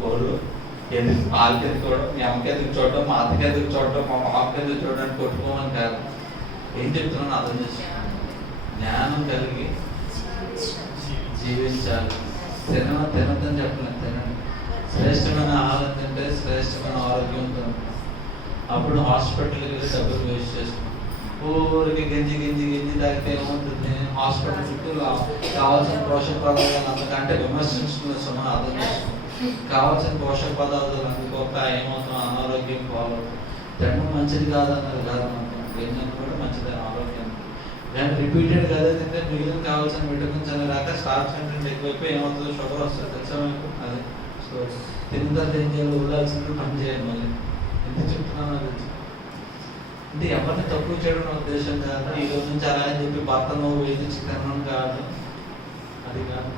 Bore ఎందుకు వాళ్ళకి ఎందుకు చూడడం, మీ అమ్మకి ఎందుకు చూడడం, మా అత్తకి ఎందుకు చూడడం, మా పాపకి ఎందుకు చూడడానికి కొట్టుకోమని కాదు. ఏం చెప్తున్నాను అర్థం చేసుకోండి. జ్ఞానం కలిగి జీవించాలి. తినద్దని చెప్పలేదు, తినండి. శ్రేష్టమైన ఆహారం తింటే శ్రేష్టమైన ఆరోగ్యం ఉంటుంది. అప్పుడు హాస్పిటల్కి వెళ్ళి డబ్బులు వేస్ట్ చేసుకుంటాం. ఊరికి గింజి తాగితే ఏమవుతుంది? హాస్పిటల్ చుట్టూ కావాల్సిన పోషక పదార్థాలు అంతకంటే విమర్శించుకునే సమయం అర్థం చేసుకోండి. కావాల్సిన పోషక పదార్థాలు అందుకోక ఏమవుతాం? అనారోగ్యం పాలవుతాం. తినడం మంచిది కాదన్నారు కాదు, గింజలు కూడా మంచిది ఆరోగ్యం. కానీ రిపీటెడ్ కదా తింటే మిగిలిన కావాల్సిన విటమిన్స్ అని రాక స్టార్చ్ కంటెంట్ ఎక్కువైపోయి ఏమవుతుందో షుగర్ వస్తుంది. తెలుసా మీకు? అదే సో తిన్న తర్వాత ఏం చేయాలి? ఉండాల్సింది పని చేయాలి. మళ్ళీ ఎంత చెప్తున్నాను అది అంటే ఎవరిని తక్కువ చేయడం ఉద్దేశం కాదు. ఈ రోజు నుంచి అలా అని చెప్పి భర్తను వేధించి తినడం కాదు, అది కాదు.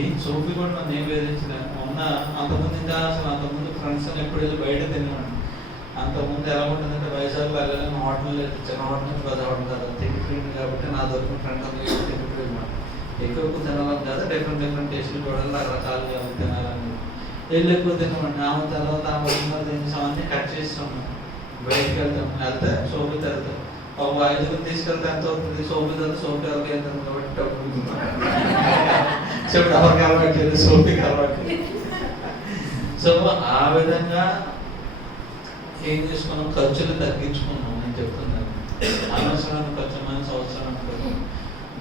ఏం సోపి కూడా నన్ను ఏం వేధించలేను. మొన్న అంతకుముందు ఇంకా అసలు అంతకుముందు ఫ్రెండ్స్ అని ఎప్పుడు వెళ్ళి బయట తినేవాడిని. అంతకుముందు ఎలా ఉంటుందంటే వైజాగ్లో వెళ్ళాలని హోటల్ చిన్న హోటల్ నుంచి పెద్ద హోటల్ కాదు, తిండి ఫ్రీడ్ కాబట్టి నా దొరికిన ఫ్రెండ్ అందరికీ తిండి ఫ్రీ అనమాట. ఎక్కువ తినాలని కాదు, డిఫరెంట్ టేస్ట్లు చూడాలి, రకరకాలుగా తినాలని వెళ్ళి ఎక్కువ తినమండి. ఆమె తర్వాత ఆమె వచ్చిన తినేసామని కట్ చేస్తాం. బయటికి వెళ్తే సోపు తరుగుతాం. ఒక 5 తీసుకెళ్తే ఎంత అవుతుంది? సోపు తగ్గితే సోపు ఎవరికి వెళ్తాం కాబట్టి డబ్బులు చెప్పు ఎవరికి అలవాటు, సోపుకి అలవాటు. సో ఆ విధంగా ఏం చేసుకున్నాం? ఖర్చులు తగ్గించుకున్నాం. నేను చెప్తున్నాను, అనవసరమైన ఖర్చు మనసు అవసరం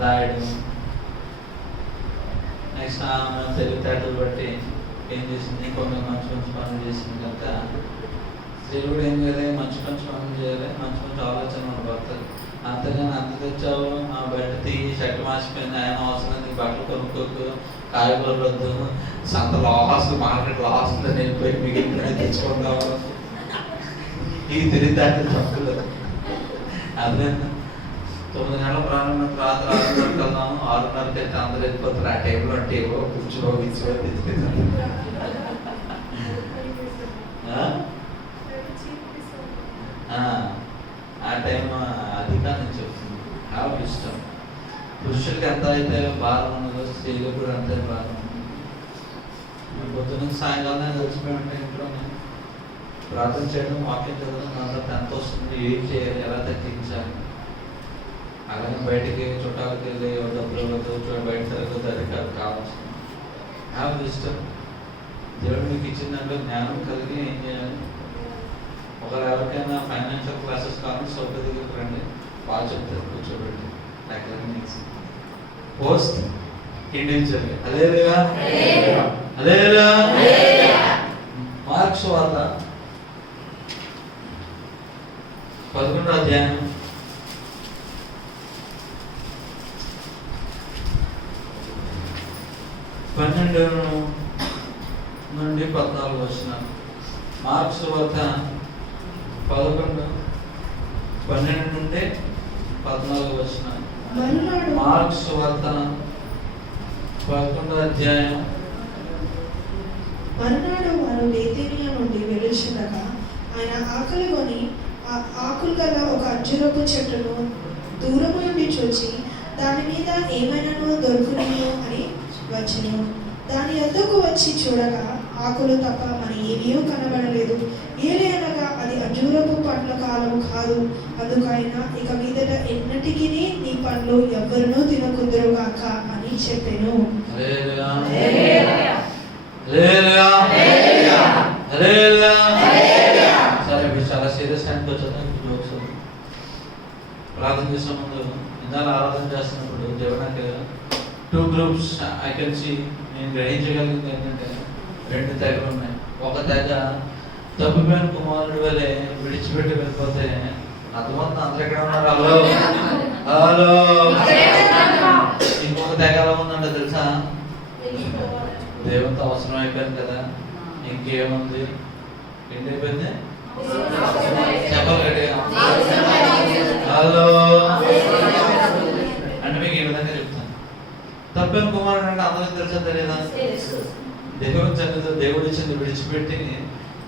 దాయడం. నెక్స్ట్ తెలివితేటలు బట్టి ఏం చేసింది? కొన్ని మంచి పనులు చేసింది కనుక స్త్రీలు కూడా ఏం చేయాలి? మంచి పనులు చేయాలి, మంచి ఆలోచన మన భర్తలు. అంతేగాని అంత తెచ్చావు, ఆ బయట తీయి, షర్ట్ మార్చిపోయింది, ఆయన అవసరం నీకు బట్టలు కొనుక్కోకు, కాయగూరలు వద్దు, సంత లాస్ మార్కెట్ లాస్ వెళ్ళిపోయి మిగిలిన తెచ్చుకుంటావు. ఈ తెలివితేటలు తప్పులు. అదే 9 నెలల ప్రారంభం రాత్రి 6:30 వెళ్దాము, 6:30కి వెళ్తే అందరూ వెళ్ళిపోతారు. ఆ టేబుల్ టేబుల్ కూర్చో గిచ్చో తెచ్చుకుంటారు. ఆ టైం అది కానీ చెప్తుంది. హ్యావ్ ఇష్టం. పురుషులకి ఎంత అయితే భారం ఉన్నదో స్త్రీలకు కూడా అంతే భారం ఉంది. పొద్దున్న సాయంకాలం కలిసిపోయి ఇంట్లోనే ప్రార్థన చేయడం, వాక్యం చదవడం, దాంట్లో ఎంత వస్తుంది, ఏం చేయాలి, ఎలా తగ్గించాలి. అలాగే బయటికి చుట్టాలకు వెళ్ళి డబ్బులు వద్దు, బయట తిరగదు, అది కాదు కావాల్సింది. హ్యావ్ ఇష్టం. దేవుడు మీకు ఇచ్చిన దాంట్లో జ్ఞానం కలిగి ఏం చేయాలి? ఒకవేళ ఎవరికైనా ఫైనాన్షియల్ క్లాసెస్ కావాలంటే సోప దగ్గరికి రండి, వాళ్ళు చెప్తారు, కూర్చోబెట్టి అకాడమిక్స్ పోస్ట్ ఇండివిజువల్. అదే మార్క్స్ వార్త 11వ అధ్యాయం 12 నుండి 14 వచనాలు. మార్క్స్ వార్త 11:12 నుండి 14 వచనాలు. మార్క్స్ వార్త 11వ అధ్యాయం. మరునాడు వారు బేతేనియా నుండి వెళ్ళుచుండగా ఆయన ఆకలి కొని ఆకులు గల ఒక అంజూరపు చెట్టును దూరము నుండి చూచి దాని మీద ఏమైనాను దొరుకునేమో అని వచ్చెను. దాని వద్దకు వచ్చి చూడగా ఆకులు తప్ప మరి ఏమీ కనబడలేదు. ఏలైనగా అది అంజూరపు పండ్ల కాలం కాదు. అందుకైన ఇక మీదట ఎన్నటికీ నీ పండ్లు ఎవ్వరునూ తినకుందురుగాక అని చెప్పెను. సరే, మీరు చాలా సీరియస్ టైంకి వచ్చేది. ప్రార్థన చేసే ముందు ఇందాక ఆరాధన చేస్తున్నప్పుడు దేవునికి 2 గ్రూప్స్ ఐ కెన్ సీ. నేను గ్రహించగలిగింది ఏంటంటే 2 తెగలు ఉన్నాయి. ఒక తెగ తప్పిపోయిన కుమారుడు వలె విడిచిపెట్టి వెళ్ళిపోతే అర్థమవుతుంది. అందరూ ఎక్కడ ఉన్నారు? హలో. ఇంకొక తెగ ఎలా ఉందంటే తెలుసా? దేవునితో అవసరం అయిపోయింది కదా, ఇంకేముంది, ఏంటైపోయింది? చెప్పాలి. హలో అంటే మీకు ఈ విధంగా చెప్తాను. తప్పిన కుమారుడు అంటే అందరికి తెలుసా తెలియదా? దేవుడు ఇచ్చింది విడిచిపెట్టి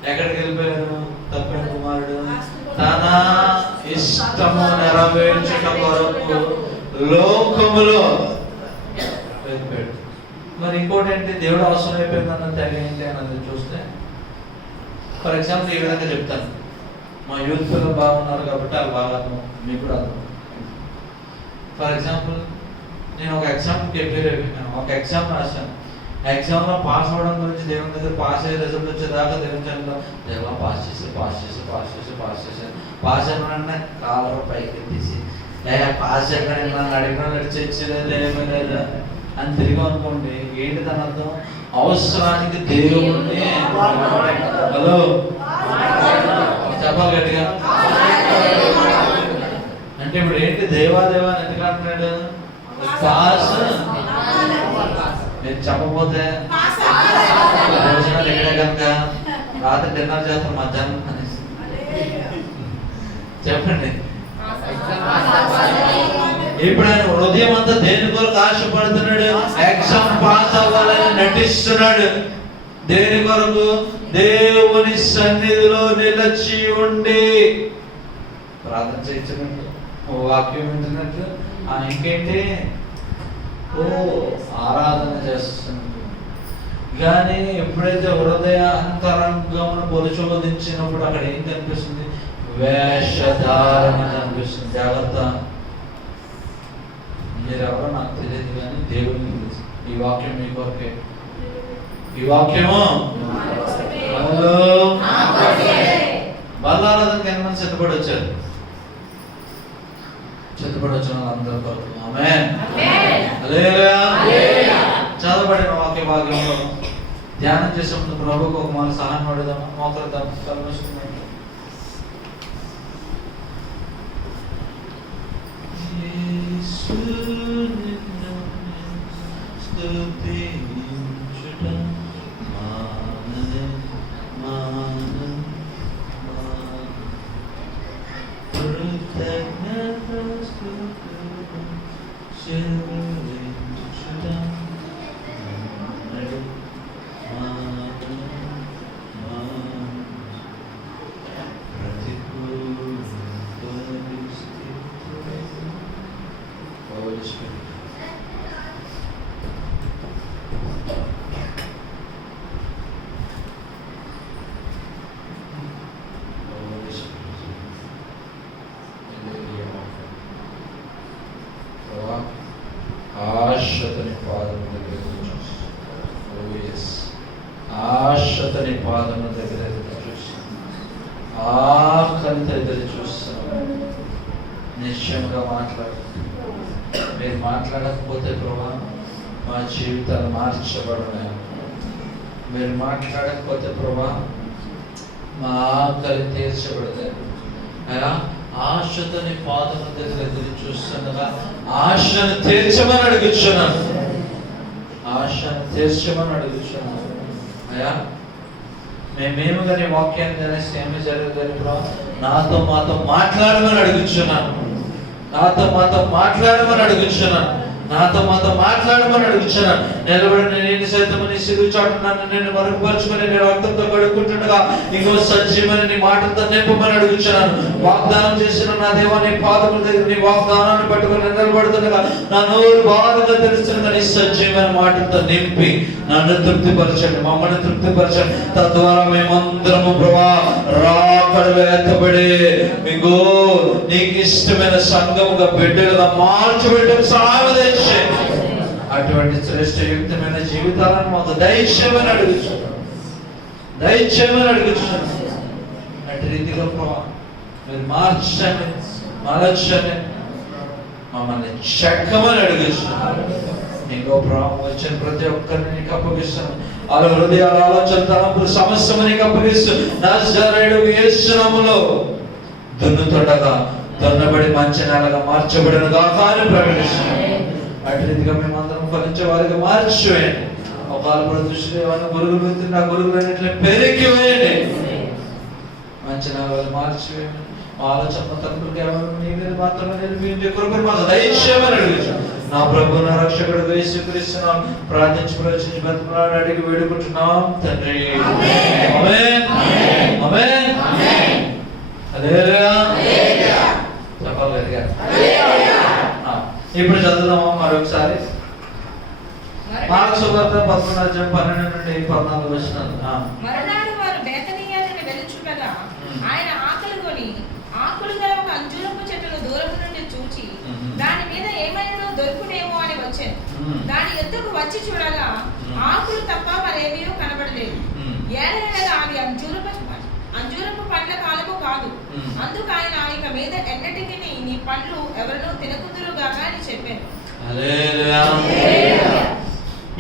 ఎక్కడికి వెళ్ళిపోయారు? తప్పిన కుమారుడు తన ఇష్టము నెరవేర్చుట కొరకు లోకములో వెళ్ళిపోయాడు. మరి ఇంకోటి ఏంటి, దేవుడు అవసరం అయిపోయిందన్న తెగ ఏంటి అన్నది చూస్తే, ఫర్ ఎగ్జాంపుల్ ఈ విధంగా చెప్తాను. మా యూత్ పిల్లలు బాగున్నారు కాబట్టి వాళ్ళు బాగా మీకు కూడా అర్థం. ఫర్ ఎగ్జాంపుల్ నేను ఒక ఎగ్జామ్కి ప్రిపేర్ అయిపోయాను, ఒక ఎగ్జామ్ రాశాను. ఎగ్జామ్లో పాస్ అవ్వడం గురించి దేవుని దగ్గర పాస్ అయ్యే రిజల్ట్ వచ్చేదాకా దేవుని చదువులో దేవా పాస్ అవ్వడాన్ని కాలర్ పైకి తీసి పాస్ చేయడానికి నన్ను అడిగిన చర్చలేదు ఏమీ లేదా అని తిరిగి అనుకోండి. ఏంటి దాని అర్థం? అవసరానికి దేవుణ్ణి హలో చెప్పాలి గట్టిగా. అంటే ఇప్పుడు ఏంటి, దేవాదేవా అని ఎందుకు అంటున్నాడు? పాస్ మీరు చెప్పకపోతే భోజనాలు ఎక్కడే కనుక రాత్రి డిన్నర్ చేస్తాం మధ్యాహ్నం అనేసి చెప్పండి. ఇప్పుడు ఆయన హృదయం అంతా దేని కొరకు ఆశపడుతున్నాడు? ఎగ్జామ్ పాస్ అవ్వాలని నటిస్తున్నాడు. దేని కొరకు? దేవుని సన్నిధిలో నిలిచి ఉండి ప్రార్థన చేయించినట్టు, వాక్యం వింటున్నట్టు, ఇంకేంటి ఆరాధన చేస్తున్నట్టు. కానీ ఎప్పుడైతే హృదయ అంతరంగమును పరిశోధించినప్పుడు అక్కడ ఏం కనిపిస్తుంది? వేషధారణ కనిపిస్తుంది. జాగ్రత్త, మీరెవరో నాకు తెలియదు కానీ దేవుని తెలుసు. ఈ వాక్యం మీ కొరకే. ఈ వాక్యము బల్లారాధనకి ఎంతమంది సిద్ధపడి వచ్చారు? సిద్ధపడి వచ్చిన వాళ్ళందరి కొరకు ఆమేన్. హల్లెలూయా. చదవబడిన వాక్య భాగంలో ధ్యానం చేసే ముందు ప్రభువుకు ఒక మన సహాయం పడదాం. మోకరిద్దాం, కళ్ళు మూసుకుందాం. ఆశతని పాదము దగ్గర ఆశతని పాదము దగ్గర చూస్తాను, ఆకలితో ఎదురు చూస్తాను. నిశ్చయంగా మాట్లాడు. మీరు మాట్లాడకపోతే ప్రభా మా జీవితాలు మార్చబడలేదు. మీరు మాట్లాడకపోతే ప్రభా మా ఆకలి తీర్చబడలేదు. అయ్యా ఆశతని పాదము దగ్గర ఎదురు చూస్తుండగా ఆశను తీర్చమని అడుగుచున్నాను. ఆశను తీర్చమని అడుగుచున్నాను. అయ్యా మేమేమి కానీ వాక్యాన్ని తెలిసి ఏమి జరగదని నాతో మాతో మాట్లాడమని అడుగుచున్నాను. నాతో మాతో మాట్లాడమని అడుగుచున్నాను. నాతో మాతో మాట్లాడమని అడుగుచున్నాను. నిలబడి నేను సైతం నీ సిరుగు చాటున్నాను. నేను మరుగుపరుచుకొని నేను రక్తంతో కడుక్కుంటుండగా ఇంకో సజీవని నీ మాటలతో నింపమని అడుగుచున్నాను. వాగ్దానం చేసిన నా దేవా నీ పాదముల దగ్గర నీ వాగ్దానాన్ని పట్టుకొని నిలబడుతుండగా నా నోరు బాధగా తెలుస్తుండగా నీ సజీవన మాటలతో నింపి నన్ను తృప్తిపరచండి, మమ్మల్ని తృప్తిపరచండి. తద్వారా మేమందరము ప్రభా రాకడలో ఎత్తబడి మీకు నీకు ఇష్టమైన సంఘముగా బిడ్డలుగా మార్చబెట్టడం సహాయం తెచ్చి అటువంటి శ్రేష్టయుక్తమైన జీవితాలను మాకు దయచేయమని అడుగుతున్నాను. దయచేయమని అడుగుతున్నాను. అటు రీతిగా ప్రభా మీరు మార్చండి, మలచండి, మమ్మల్ని చెక్కమని అడుగుతున్నాను. ఇంకో ప్రభావం వచ్చిన ప్రతి ఒక్కరిని నీకు అప్పగిస్తాను. వాళ్ళ హృదయాల ఆలోచన తలంపులు సమస్యము నీకు అప్పగిస్తూ నజరేయుడు యేసు నామములో దున్నుతుండగా దున్నబడి మంచి నేలగా మార్చబడిన గాక అని ప్రకటిస్తున్నాను. అటు రీతిగా మేమందరం ఫలించే వారిగా మార్చివేయండి. ఒకవేళ దృష్టిలో ఏమైనా గురుగులు వెళ్తుంటే ఆ గురుగులన్నింటినీ పెరిగి వేయండి. మంచి నేలగా మార్చివేయండి. ఆలోచన తప్పులు కేవలం నీ మీద మాత్రమే నిలిపి కృపను మాకు దయచేయమని అడుగుతున్నాను. నా ప్రభు నా రక్షకుడు యేసుక్రీస్తునాం ప్రార్థించి ప్రవచించి బతిమలాడి అడిగి వేడుకుంటున్నాం తండ్రి. ఆమేన్ ఆమేన్ హల్లెలూయా. చెప్పాలి గట్టిగా. ఇప్పుడు చదువుదామా మరొకసారి మార్కు సువార్త 11:12-14 మరునాడు వారు బేతనియా నుండి వెలుచుండగా ఆయన ఆకలి కొని ఆకులు గల ఒక అంజూరపు చెట్టును దూరం నుండి చూచి దాని మీద ఏమైనా దొరుకునేమో అని వచ్చాను. దాని ఎద్దుకు వచ్చి చూడగా ఆకులు తప్ప మరేమీ కనబడలేదు. ఏలనగా అది అంజూరపు పండ్ల కాలము కాదు. అందుకు ఆయన ఇక మీద ఎన్నటికి నీ పండ్లు ఎవరినో తినకుందురుగాక అని చెప్పాను.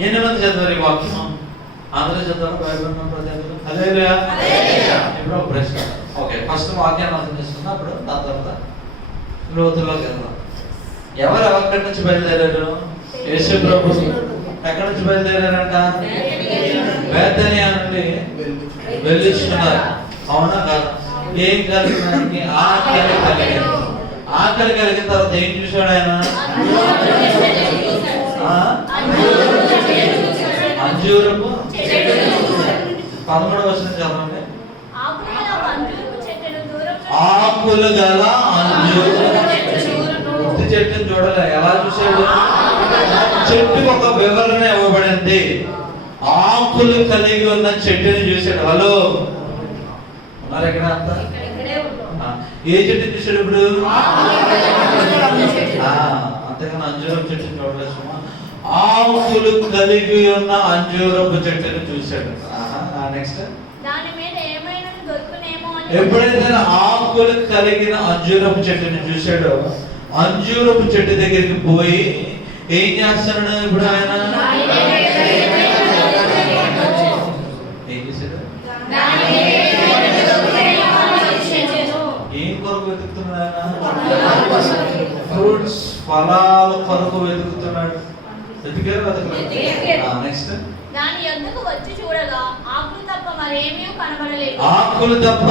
ఎన్ని మంది చదవాలి ఈ వాక్యం? అందరూ చదవాలి బైబిల్ ప్రజలు. హల్లెలూయా. ఇప్పుడు ఒక ప్రశ్న. ఓకే, ఫస్ట్ వాక్యాన్ని అర్థం చేసుకున్నా, అప్పుడు దాని తర్వాత లోతుల్లోకి వెళ్దాం. ఎవరు ఎక్కడి నుంచి బయలుదేరారు? యేసు ప్రభు. ఎక్కడి నుంచి బయలుదేరారంట? బేతనియా నుండి వెళ్ళిస్తున్నారు. అవునా కాదు? ఏం కలిగినానికి? ఆకలి కలిగింది. ఆకలి కలిగిన తర్వాత ఏం చూశాడు ఆయన? అంజూరపు 13వ వచనం చదవండి. ఆకులు గల అంజూరపు చెట్టుని చూడలే. ఎలా చూశాడు? చెట్టుకు ఒక వివరణ ఇవ్వబడింది. ఆకులు కలిగి ఉన్న చెట్టుని చూశాడు. హలో, ఉన్నారు ఎక్కడ అంతా? ఏ చెట్టు చూశాడు ఇప్పుడు? అంతేగాని అంజూరపు చెట్టుని చూడలేదు. ఆకులు కలిగి ఉన్న అంజూరపు చెట్టుని చూశాడు. నెక్స్ట్, ఎప్పుడైతే ఆకులు కలిగిన అంజూరపు చెట్టుని చూశాడో అంజూరపు చెట్టు దగ్గరికి పోయి ఏం చేస్తున్నాడు ఇప్పుడు ఆయన? ఏం చేశాడు? ఏం కొరకు వెతుకుతున్నాడు ఆయన? ఫ్రూట్స్, ఫలాల కొరకు వెతుకుతున్నాడు. వెతికారు వెతకలేదు. నెక్స్ట్, దాని యొద్దకు వచ్చి చూడగా ఆకులు తప్ప మరేమీ కనబడలేదు. ఆకులు తప్ప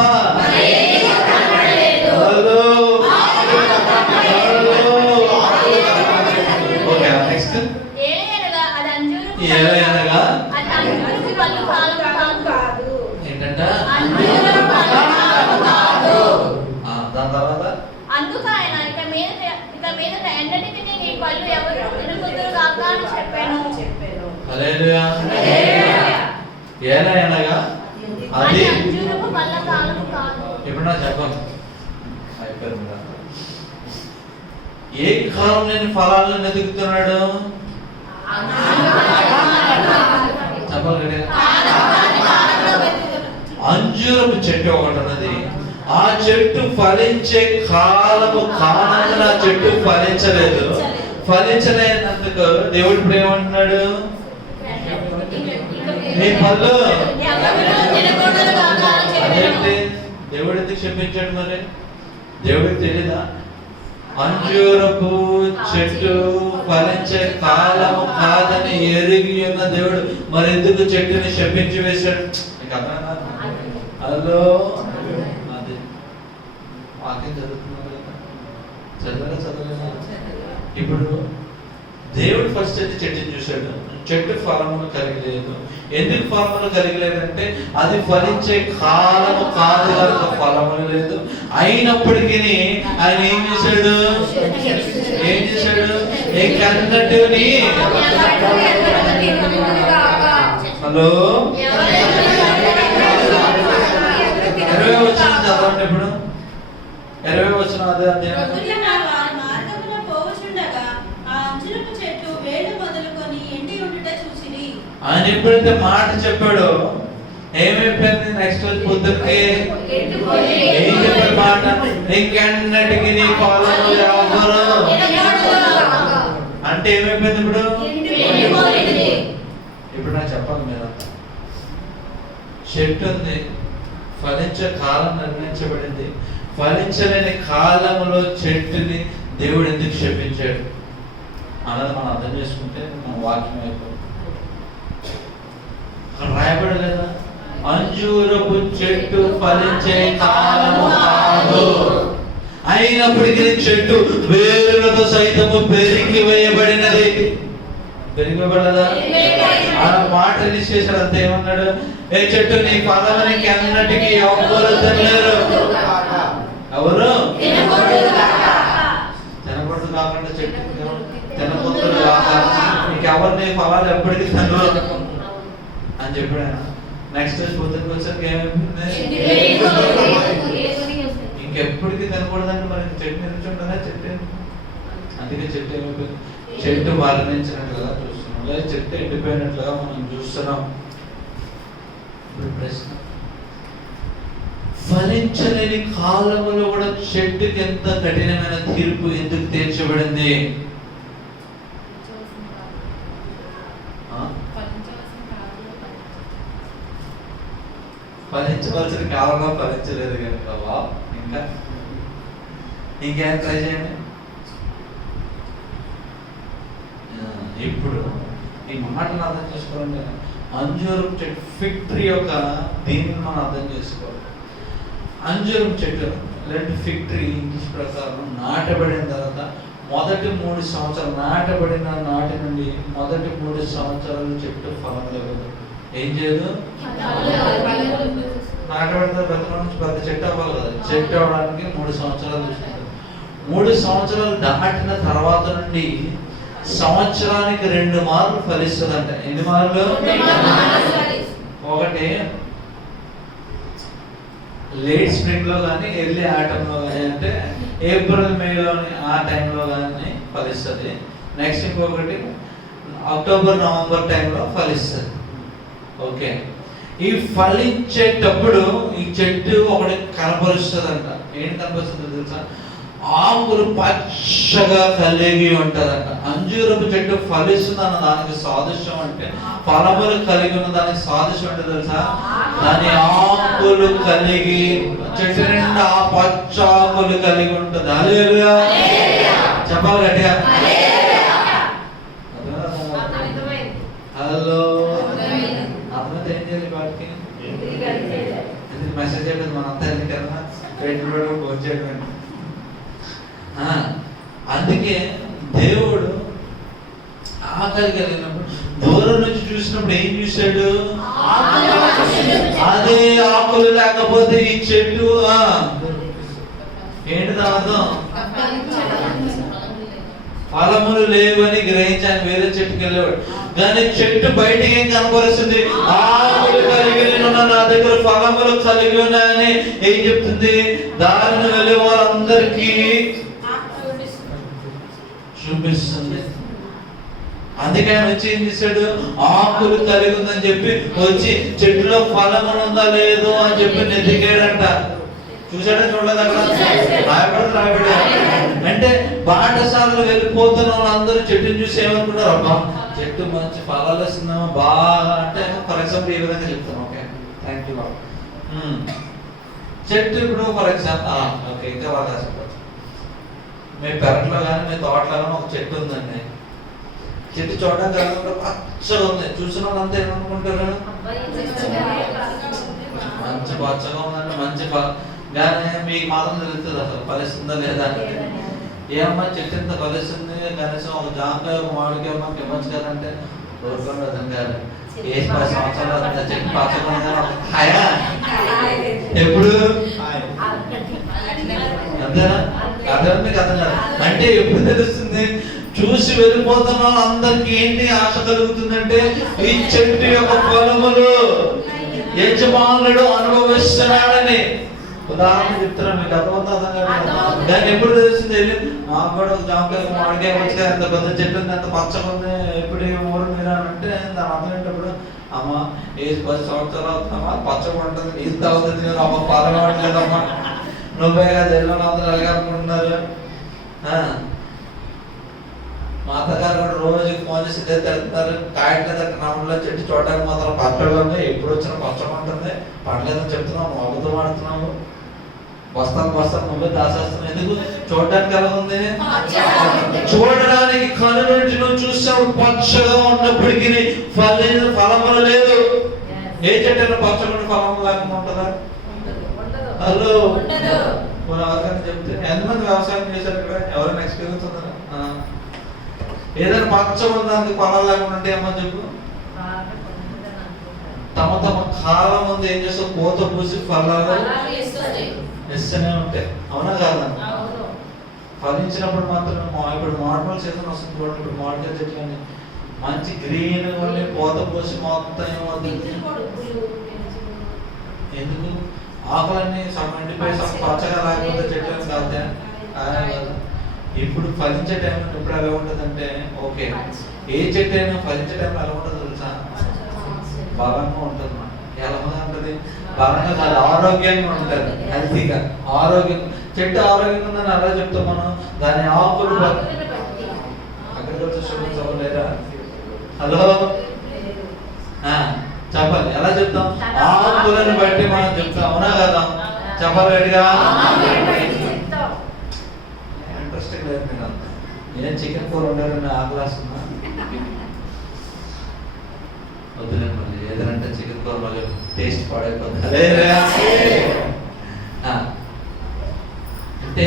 ఓకే, నెక్స్ట్, ఏలయనగా అది అంజూరపు పళ్ళు కాదు. ఏంటంట? దాని తర్వాత అందుకు ఆయన ఇక మీద ఎండటికి నీ పళ్ళు ఎవరు తినకుందురు కాక అని చెప్పాను. హల్లెలూయా. ఏలయనగా అది అంజూరపు పళ్ళ కాలము కాదు. ఇప్పుడు నాకు చెప్పండి, అయిపోయింది. ఏ కాలం లేని ఫలాలను ఎదుగుతున్నాడు? చెప్పాలి. అంజూరపు చెట్టు ఒకటి ఉన్నది. ఆ చెట్టు ఫలించే కాలము కానందున ఆ చెట్టు ఫలించలేదు. ఫలించలేనందుకు దేవుడు ఇప్పుడు ఏమంటున్నాడు? నీ పళ్ళు అదేంటి? దేవుడు ఎందుకు చెప్పించాడు మరి? దేవుడికి తెలీదా? అంజూరపు చెట్టు ఫలించే కాలము కాదని ఎరిగి ఉన్న దేవుడు మరి ఎందుకు చెట్టుని శపించి వేశాడు? నీకు అర్థమైనా? హలో, అది వాక్యం చదువుతున్నారు కదా, చదవలేదా? ఇప్పుడు దేవుడు ఫస్ట్ అయితే చెట్టుని చూశాడు. చెట్టు ఫలములు కలిగి లేదు. ఎందుకు ఫలములు కలిగి లేదంటే అది ఫలించే కాలము కాదు కనుక ఫలములు లేదు. అయినప్పటికీ ఆయన ఏం చేశాడు? ఎక్కన్నట్టుని హలో 20వ వచనం చదవండి. ఇప్పుడు 20వ వచనం అదే అధ్యాయం. ఆయన ఎప్పుడైతే మాట చెప్పాడో ఏమైపోయింది? నెక్స్ట్ రోజు పొద్దున్నకి ఏం చెప్పాడు మాట? ఇంకెన్నటికి నీ ఫలము ఎవరు అంటే ఏమైపోయింది? ఇప్పుడు నాకు చెప్పాలి మీరు. చెట్టు ఉంది, ఫలించే కాలం నిర్ణయించబడింది. ఫలించలేని కాలంలో చెట్టుని దేవుడు ఎందుకు శపించాడు అన్నది మనం అర్థం చేసుకుంటే మన వాక్యం అయిపోతుంది. రాయబడి లేదా? అంజూరపు చెట్టు ఫలించే కాలము కాదు, అయినప్పటికీ చెట్టు వేరులతో సైతము పెరిగి వేయబడినది. పెరిగిపోబడదా? ఆ మాట రిలీజ్ చేశాడు. అంతే ఏమన్నాడు? ఏ చెట్టు నీ ఫలానికి అన్నటికీ ఎవరు తినలేరు. ఎవరు తినకూడదు కాకుండా చెట్టు తినకూడదు కాక నీకు ఇంకెవరిని ఫలాలు ఎప్పటికీ తినరు అని చెప్పాడు ఆయన. నెక్స్ట్ పొద్దున్నకి వచ్చాక ఏమైపోయింది, ఇంకెప్పటికీ తినకూడదంటే మరి చెట్టు నిల్చుంటుందా చెట్టు? అందుకే చెట్టు ఏమైపోయింది, చెట్టు మరణించినట్లుగా చూస్తున్నాం, లేదా చెట్టు ఎండిపోయినట్లుగా మనం చూస్తున్నాం. ఇప్పుడు ప్రశ్న, ఫలించలేని కాలంలో కూడా చెట్టుకి ఎంత కఠినమైన తీర్పు ఎందుకు తీర్చబడింది? ఫలించవలసిన కాలంలో ఫలించలేదు కనుక ఇంకా ఇంకేం ట్రై చేయండి. ఇప్పుడు ఈ మాటను అర్థం చేసుకోవడం కదా, అంజూరం చెట్టు ఫిగ్ ట్రీ యొక్క దీన్ని మనం అర్థం చేసుకోవాలి. అంజూరం చెట్టు లేదా ఫిగ్ ట్రీ ఇంగ్లీష్ ప్రకారం నాటబడిన తర్వాత మొదటి 3 సంవత్సరాలు, నాటబడిన నాటి నుండి మొదటి 3 సంవత్సరాలు చెట్టు ఫలం లేదు. ఏం చేయదు, నాటబడిన పెద్ద నుంచి పెద్ద చెట్టు అవ్వాలి కదా, చెట్టు అవ్వడానికి 3 సంవత్సరాలు తీసుకుంటుంది. 3 సంవత్సరాలు దాటిన తర్వాత నుండి సంవత్సరానికి 2 మార్లు ఫలిస్తుందంట. ఎన్ని మార్లు? ఒకటి లేట్ స్ప్రింగ్ లో కానీ ఎర్లీ ఆటమ్ లో కానీ, అంటే ఏప్రిల్ మేలోని ఆ టైంలో కానీ ఫలిస్తుంది. నెక్స్ట్ ఇంకొకటి అక్టోబర్ నవంబర్ టైంలో ఫలిస్తుంది. ఓకే, ఈ ఫలించేటప్పుడు ఈ చెట్టు ఒకటి కనపరుస్తుందంట. ఏంటి కనపరుస్తుంది తెలుసా? ఆకులు పచ్చగా కలిగి ఉంటదంట. అంజూరపు చెట్టు ఫలిస్తుంది అన్న దానికి సాదృశ్యం అంటే, ఫలములు కలిగి ఉన్న దానికి సాదృశ్యం అంటే తెలుసా? దాని ఆకులు కలిగి, చెట్టు నిండా పచ్చ ఆకులు కలిగి ఉంటుంది. హల్లెలూయా చెప్పాలి గట్టిగా. హలో, అర్థమైతే ఏం చేయాలి వాటికి? మెసేజ్ అయిపోయింది మనంతా ఎందుకన్నా వచ్చేయడం. అందుకే దేవుడు ఆకలి కలిగినప్పుడు దూరం నుంచి చూసినప్పుడు ఏం చూశాడు? అదే ఆకులు లేకపోతే ఈ చెట్టు ఏంటి అర్థం? ఫలములు లేవని గ్రహించాను, వేరే చెట్టుకి వెళ్ళేవాడు. కానీ చెట్టు బయటికి ఏం కనపరుస్తుంది? ఆకులు కలిగి ఉన్న నా దగ్గర ఫలములు కలిగి ఉన్నాయని ఏం చెప్తుంది? దారిని వెళ్ళే వాళ్ళందరికీ చూపిస్తుంది. అందుకే ఆయన వచ్చి ఏం చేశాడు? ఆకులు కలిగి ఉందని చెప్పి వచ్చి చెట్టులో ఫలము ఉందా లేదో అని చెప్పి నెతికాడంట. చూసాడా చూడలేదు? అక్కడ రాయబడి అంటే బాటసార్లు వెళ్ళిపోతున్న వాళ్ళందరూ చెట్టుని చూసి ఏమనుకున్నారు? అబ్బా చెట్టు మంచి ఫలాలు వస్తున్నామా బాగా అంటే, ఫర్ ఎగ్జాంపుల్ ఈ విధంగా చెప్తాను. Okay, thank you. చెట్టు ఇప్పుడు ఫర్ ఎగ్జాంపుల్ ఓకే, ఇంకా బాగా చెప్పచ్చు. మీ పెరట్లో కానీ మీ తోటలో కానీ ఒక చెట్టు ఉందండి. చెట్టు చూడడానికి పచ్చగా ఉంది. చూసిన వాళ్ళంతా ఏమనుకుంటారు? మంచి పచ్చగా ఉందండి, మంచి కానీ మీకు మాత్రం తెలుస్తుంది అసలు ఫలిస్తుందా లేదా అనేది. ఏమన్నా చెట్టు ఎంత ఫలిస్తుంది, కనీసం ఒక జామకాయ ఒక మామిడికాయ మాకు ఇవ్వచ్చు కదంటే ఊరుకొని అర్థం కాదు. ఏ 10 సంవత్సరాలు చెట్టు పచ్చగా ఎప్పుడు అంతేనా? అర్థం మీకు అర్థం కాదు అంటే ఎప్పుడు తెలుస్తుంది? చూసి వెళ్ళిపోతున్న వాళ్ళందరికీ ఏంటి ఆశ కలుగుతుందంటే, ఈ చెట్టు యొక్క ఫలములు యజమానుడు అనుభవిస్తున్నాడని. ఉదాహరణ చెప్తున్నా, మీకు అర్థమవుతా అర్థం కాదు. దాన్ని ఎప్పుడు తెలుస్తుంది? మాకు కూడా ఒక జామకాయ మామిడికాయ వచ్చి ఎంత పెద్ద చెట్టు ఉంది, ఎంత పచ్చగా ఉంది, ఎప్పుడు ఊరు మీరు అని అంటే దాని అర్థం ఏంటప్పుడు? అమ్మ ఏ 10 సంవత్సరాలు అవుతున్నామా పచ్చగా ఉంటుంది, ఇంత అవుతుంది, నేను అమ్మ పాల్గొనట్లేదమ్మా, నువ్వే కదా ఎన్నో అందరూ అనుకుంటున్నారు. మా అత్తగారు కూడా రోజు ఫోన్ చేసి తిడుతున్నారు, కాయట్లేదు అంటే నమ్మలో చెట్టు చూడడానికి మాత్రం పచ్చగా ఉంది, ఎప్పుడు వచ్చినా పచ్చగా ఉంటుంది, పండలేదని చెప్తున్నాము, అబద్ధం ఆడుతున్నాము, బస్తాలు నువ్వే దాసేస్తున్నావు. ఎందుకు? చూడడానికి ఎలా ఉంది? చూడడానికి కను నుంచి నువ్వు చూసావు పచ్చగా ఉన్నప్పటికీ ఫలములు లేదు. ఏ చెట్టు పచ్చగా ఫలము లేకుండా ఉంటుందా? హలో, ఎవరికైనా చెప్తే ఎంతమంది వ్యవసాయం చేశారు ఇక్కడ? ఎవరైనా ఎక్స్పీరియన్స్ ఉందా? ఏదైనా పచ్చగా ఉందానికి ఫలాలు లేకుండా ఉంటే ఏమని చెప్పు? తమ కాలం ముందు ఏం చేస్తావు? కోత పూసి ఫలాలు ఇస్తూనే ఉంటాయి. అవునా కాదా? ఫలించినప్పుడు మాత్రం ఇప్పుడు మామిడిపళ్ళు సీజన్ వస్తుంది చూడండి. ఇప్పుడు మామిడికాయ చెట్లు మంచి గ్రీన్ ఉండి పూత పోసి మొత్తం ఏమవుతుంది? ఎందుకు? ఆకులన్నీ ఎండిపోయి పచ్చగా లేకపోతే చెట్లను కాదా? ఇప్పుడు ఫలించే టైం ఎప్పుడు ఎలా ఉంటుందంటే, ఓకే ఏ చెట్టు అయినా ఫలించే టైం ఎలా ఉంటుంది తెలుసా? బలంగా ఉంటుంది. ఎలా ఉంటుంది? బలంగా కాదు, ఆరోగ్యంగా ఉంటుంది. హెల్తీగా ఆరోగ్యం. చెట్టు ఆరోగ్యంగా ఉందని అలా చెప్తాం మనం. దాని ఆకులు అక్కడికి వచ్చి చూపించలేరా? హలో చెప్పాలి, ఎలా చెప్తాం? ఆకులను బట్టి మనం చెప్తాం, అవునా కదా? చెప్పాలి గట్టిగా. ఇంట్రెస్టింగ్ లేదు మీరు అంతా. నేను చికెన్ కూర ఉండాలని ఆకలేస్తున్నా. వద్దులేండి, ఏదంటే చికెన్ కూర మళ్ళీ టేస్ట్ పాడైపోతుంది. అంటే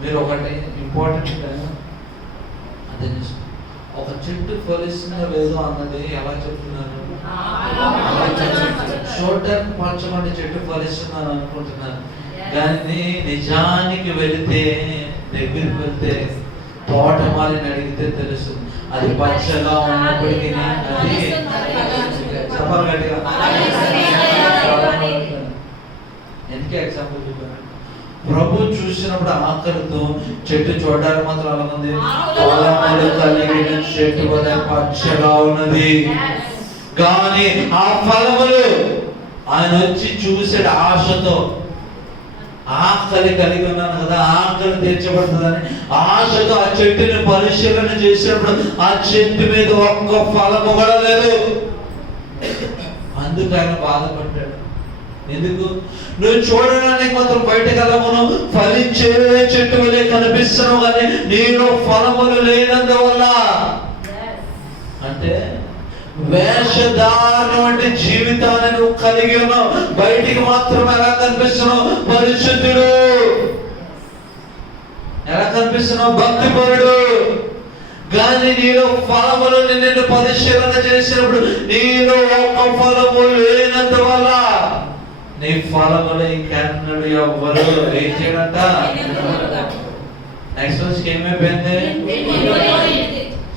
మీరు ఒకటి ఇంపార్టెంట్ అదే చూసుకో. ఒక చెట్టు ఫలిస్తుందో లేదో అన్నది ఎలా చెప్తున్నాను? చూడటానికి పంచమంటే చెట్టు ఫలిస్తున్నాను అనుకుంటున్నాను, కానీ నిజానికి వెళితే, దగ్గరికి వెళ్తే, తోటమాలిని అడిగితే తెలుస్తుంది అది పచ్చగా ఉన్నప్పటికీ అది చెప్పాలి గట్టిగా. ఎందుకే ఎగ్జాంపుల్ చెప్పాను? ప్రభు చూసినప్పుడు ఆకలితో చెట్టు చూడడానికి మాత్రం అలా ఉంది, ఫలములు కలిగిన చెట్టు వలె పచ్చగా ఉన్నది. కానీ ఆ ఫలములు ఆయన వచ్చి చూసాడు ఆశతో. ఆకలి కలిగి ఉన్నాను కదా, ఆకలి తీర్చబడుతుందని ఆశతో ఆ చెట్టుని పరిశీలన చేసినప్పుడు ఆ చెట్టు మీద ఒక్క ఫలము కూడా లేదు. అందుకు ఆయన బాధపడ్డాడు. ఎందుకు? నువ్వు చూడడానికి మాత్రం బయటకు వెళ్ళమును, ఫలించే చెట్టు వలె కనిపిస్తున్నావు, కానీ నీలో ఫలములు లేనందువల్ల. అంటే వేషధారణ వంటి జీవితాన్ని నువ్వు కలిగి ఉన్నావు, బయటికి మాత్రం ఎలా కనిపిస్తున్నావు? పరిశుద్ధుడు. ఎలా కనిపిస్తున్నావు? భక్తిపరుడు. కానీ నీలో ఫలములు నిన్ను పరిశీలన చేసినప్పుడు నీలో ఒక్క ఫలము లేనందువల్ల నీ ఫలములు ఇంకెన్నడు ఎవ్వరు ఏం చేయడంట. నెక్స్ట్ రోజుకి ఏమైపోయింది?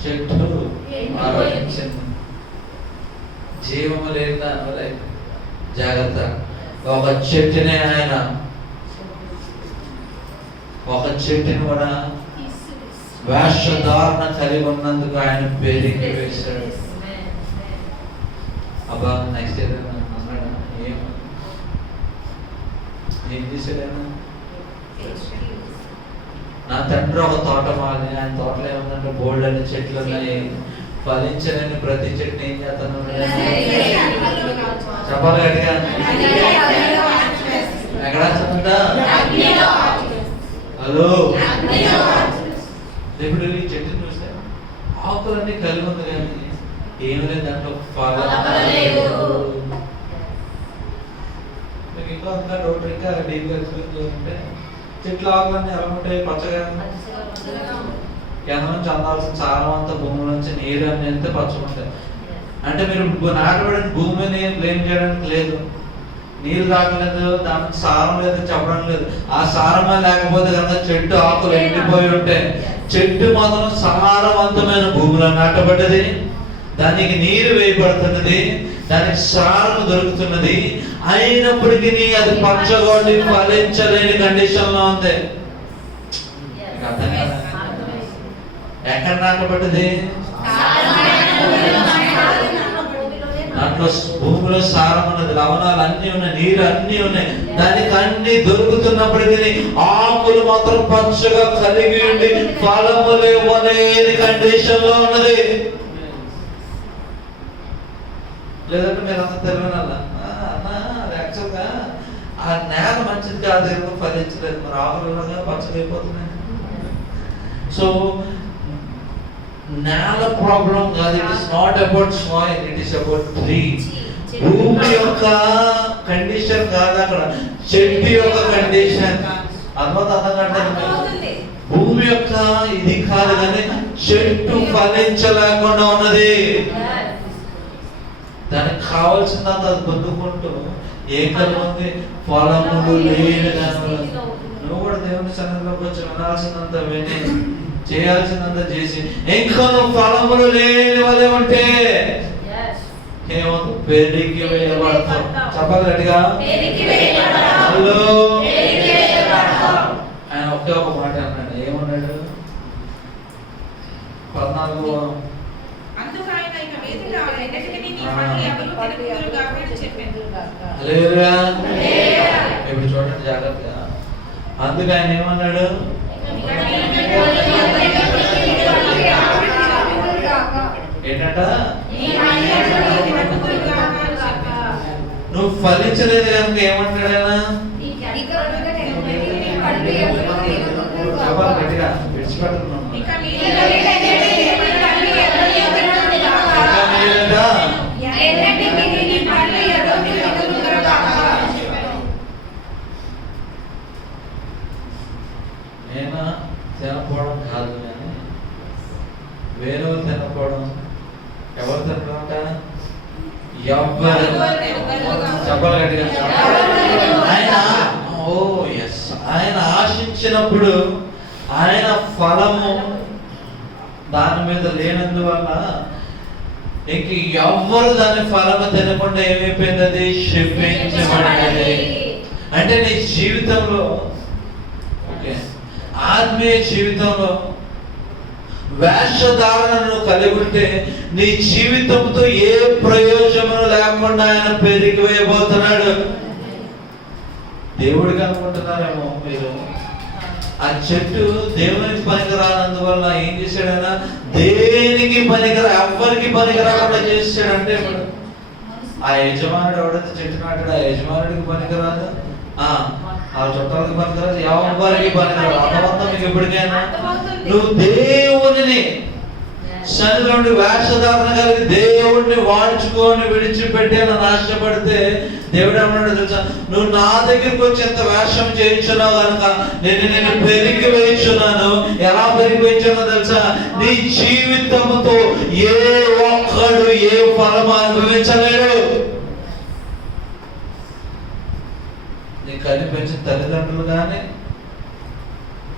చెట్టు ఆరోగించింది, జీవము లేదు దానివల్ల. జాగ్రత్త. ఒక చెట్టునే ఆయన, ఒక చెట్టుని కూడా వేషధారణ కలిగి ఉన్నందుకు ఆయన పేరుకి వేశాడు. అబ్బా నెక్స్ట్ ఏదైనా అన్నాడా? ఏం చేశాడైనా? నా తండ్రి ఒక తోటమాలి, ఆయన తోటలో ఏముందంటే బోల్డ్ అనే చెట్లు ఉన్నాయి, ఫలించలేని ప్రతి చెట్టుని ఏం చేస్తాను? చెప్పాలి గట్టిగా. ఎక్కడ చదువుతా? హలో, ఇప్పుడు ఈ చెట్టుని చూస్తే ఆకులన్నీ కలిగి ఉంది, కానీ ఏం లేదు దాంట్లో ఫలం. మీకు ఇంకా ఇంకా డౌట్ ఇంకా డీప్గా ఎక్స్ప్లెయిన్ చేయాలంటే, చెట్ల ఆకులన్నీ ఎలా ఉంటాయి? పచ్చగా. కింద నుంచి అందాల్సిన సారం అంతా భూమి నుంచి నీరు అన్ని అంతా పచ్చగా ఉంటాయి. అంటే మీరు నాటబడిన భూమిని బ్లేమ్ చేయడానికి లేదు, నీళ్ళు రావట్లేదు, దానికి సారం లేదు చెప్పడం లేదు. ఆ సారమే లేకపోతే కనుక చెట్టు ఆకులు ఎండిపోయి ఉంటే, చెట్టు మాత్రం సారవంతమైన భూమిలో నాటబడ్డది, దానికి నీరు వేయబడుతున్నది, దానికి సారం దొరుకుతున్నది, అయినప్పటికీ అది పచ్చగొండి ఫలించలేని కండిషన్ లో ఉంది. అర్థం కదా? ఎక్కడ నాటబడ్డది? దాంట్లో భూమిలో సారం ఉన్నది, లవణాలు అన్ని ఉన్నాయి, నీరు అన్ని ఉన్నాయి, దానికి అన్ని దొరుకుతున్నప్పటికీ ఆకులు మాత్రం పచ్చగా కలిగి ఉండి ఫలములు ఇవ్వలేని కండిషన్ లో ఉన్నది. లేదంటే మీరు అంత తెలియని అన్న యాక్చువల్గా ఆ నేల మంచిది కాదు, ఫలించలేదు, మరి ఆకులుగా పచ్చగా అయిపోతున్నాయి. సో నేల ప్రాబ్లం కాదు, it is not about soil, it is about tree. భూమి యొక్క కండిషన్ కాదు అక్కడ, చెట్టు యొక్క కండిషన్. అర్థమవుతుంది? భూమి యొక్క ఇది కాదు, కానీ చెట్టు ఫలించలేకుండా ఉన్నది. దానికి కావాల్సిందంత అది పొందుకుంటూ ఏం కలిగి ఉంది? ఫలములు లేని దాని. నువ్వు కూడా దేవుని సన్నిధిలోకి వచ్చి వినాల్సిందంత విని చేయాల్సినంత చేసి ఇంకా నువ్వు ఫలములు లేని వలె ఉంటే ఏమవుతుంది? పెరిగి వేయబడతావు. చెప్పాలి గట్టిగా. హలో, ఆయన ఒకే ఒక మాట అన్నాడు. ఏమన్నాడు? 14 అందుకు ఆయన ఇక మీదట ఎన్నటికీ నీ పండ్లు ఎవరు తినకూడదుగాక అని చెప్పాను. హల్లెలూయా. ఇప్పుడు చూడండి జాగ్రత్తగా. అందుకు ఆయన ఏమన్నాడు? ఏంటంట? నువ్వు ఫలించలేదు కనుక ఏమంటాడు ఆయన? చెప్పాలి గట్టిగా. విడిచిపెట్టుకున్నాం. ఇక నేను తినకపోవడం కాదు, కానీ వేరే తినకపోవడం. ఎవరు తినడంట? ఎవ్వరు. చెప్పాలి గట్టిగా. ఆయన ఆయన ఆశించినప్పుడు ఆయన ఫలము దాని మీద లేనందువల్ల ఇంక ఎవ్వరు దాని ఫలము తినకుండా ఏమైపోయింది? అది శపించబడినది. అంటే నీ జీవితంలో, ఓకే, ఆత్మీయ జీవితంలో వేషధారణను కలిగి ఉంటే నీ జీవితంతో ఏ ప్రయోజనం లేకుండా ఆయన పెరిగి వేయబోతున్నాడు. దేవుడికి అనుకుంటున్నారేమో మీరు. ఆ చెట్టు దేవునికి పనికి రానందువల్ల ఏం చేశాడైనా? దేనికి పనికిరా, ఎవ్వరికి పనికి రాకుండా చేసాడంటే ఇప్పుడు ఆ యజమానుడు ఎవడైతే చెట్టు నాటాడు ఆ యజమానుడికి పనికిరాదు, ఆ చుట్టాలకి పనికిరాదు, ఎవరికి పనికిరాదు. అర్థవంతం మీకు ఎప్పటికైనా. నువ్వు దేవుడిని శనిలోని వేషధారణ కలిగి దేవుడిని వాడుచుకొని విడిచిపెట్టేలా నాశపడితే దేవుడు ఏమన్నాడు తెలుసా? నువ్వు నా దగ్గరికి వచ్చి ఎంత వేషం చేయించున్నావు కనుక నేను పెరిగి వేయించున్నాను. ఎలా పెరిగి వేయించున్నావు తెలుసా? నీ జీవితంతో ఏ ఒక్కడు ఏ ఫలం అనుభవించలేడు. నీ కనిపించిన తల్లిదండ్రులు కానీ,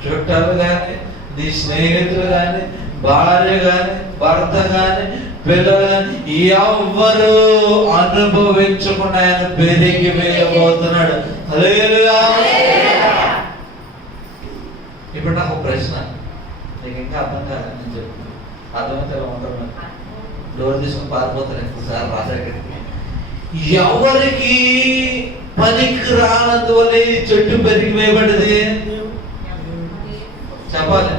చుట్టాలు కానీ, నీ స్నేహితులు కానీ, భార్య కానీ, భర్త కానీ, పిల్లలు కానీ, ఎవ్వరు అనుభవించకుండా ఆయన పెరిగి వేయబోతున్నాడు. హల్లెలూయా. ఇప్పుడు నాకు ఒక ప్రశ్న, నీకు ఇంకా అర్థం కాదు నేను చెప్తాను. అర్థమైతే ఎలా ఉంటారు? డోర్ తీసుకుని పారిపోతారు ఎక్కువసారి రాజాకి. ఎవరికి పనికి రానందువల్ల ఈ చెట్టు పెరిగి వేయబడ్డది? చెప్పాలి.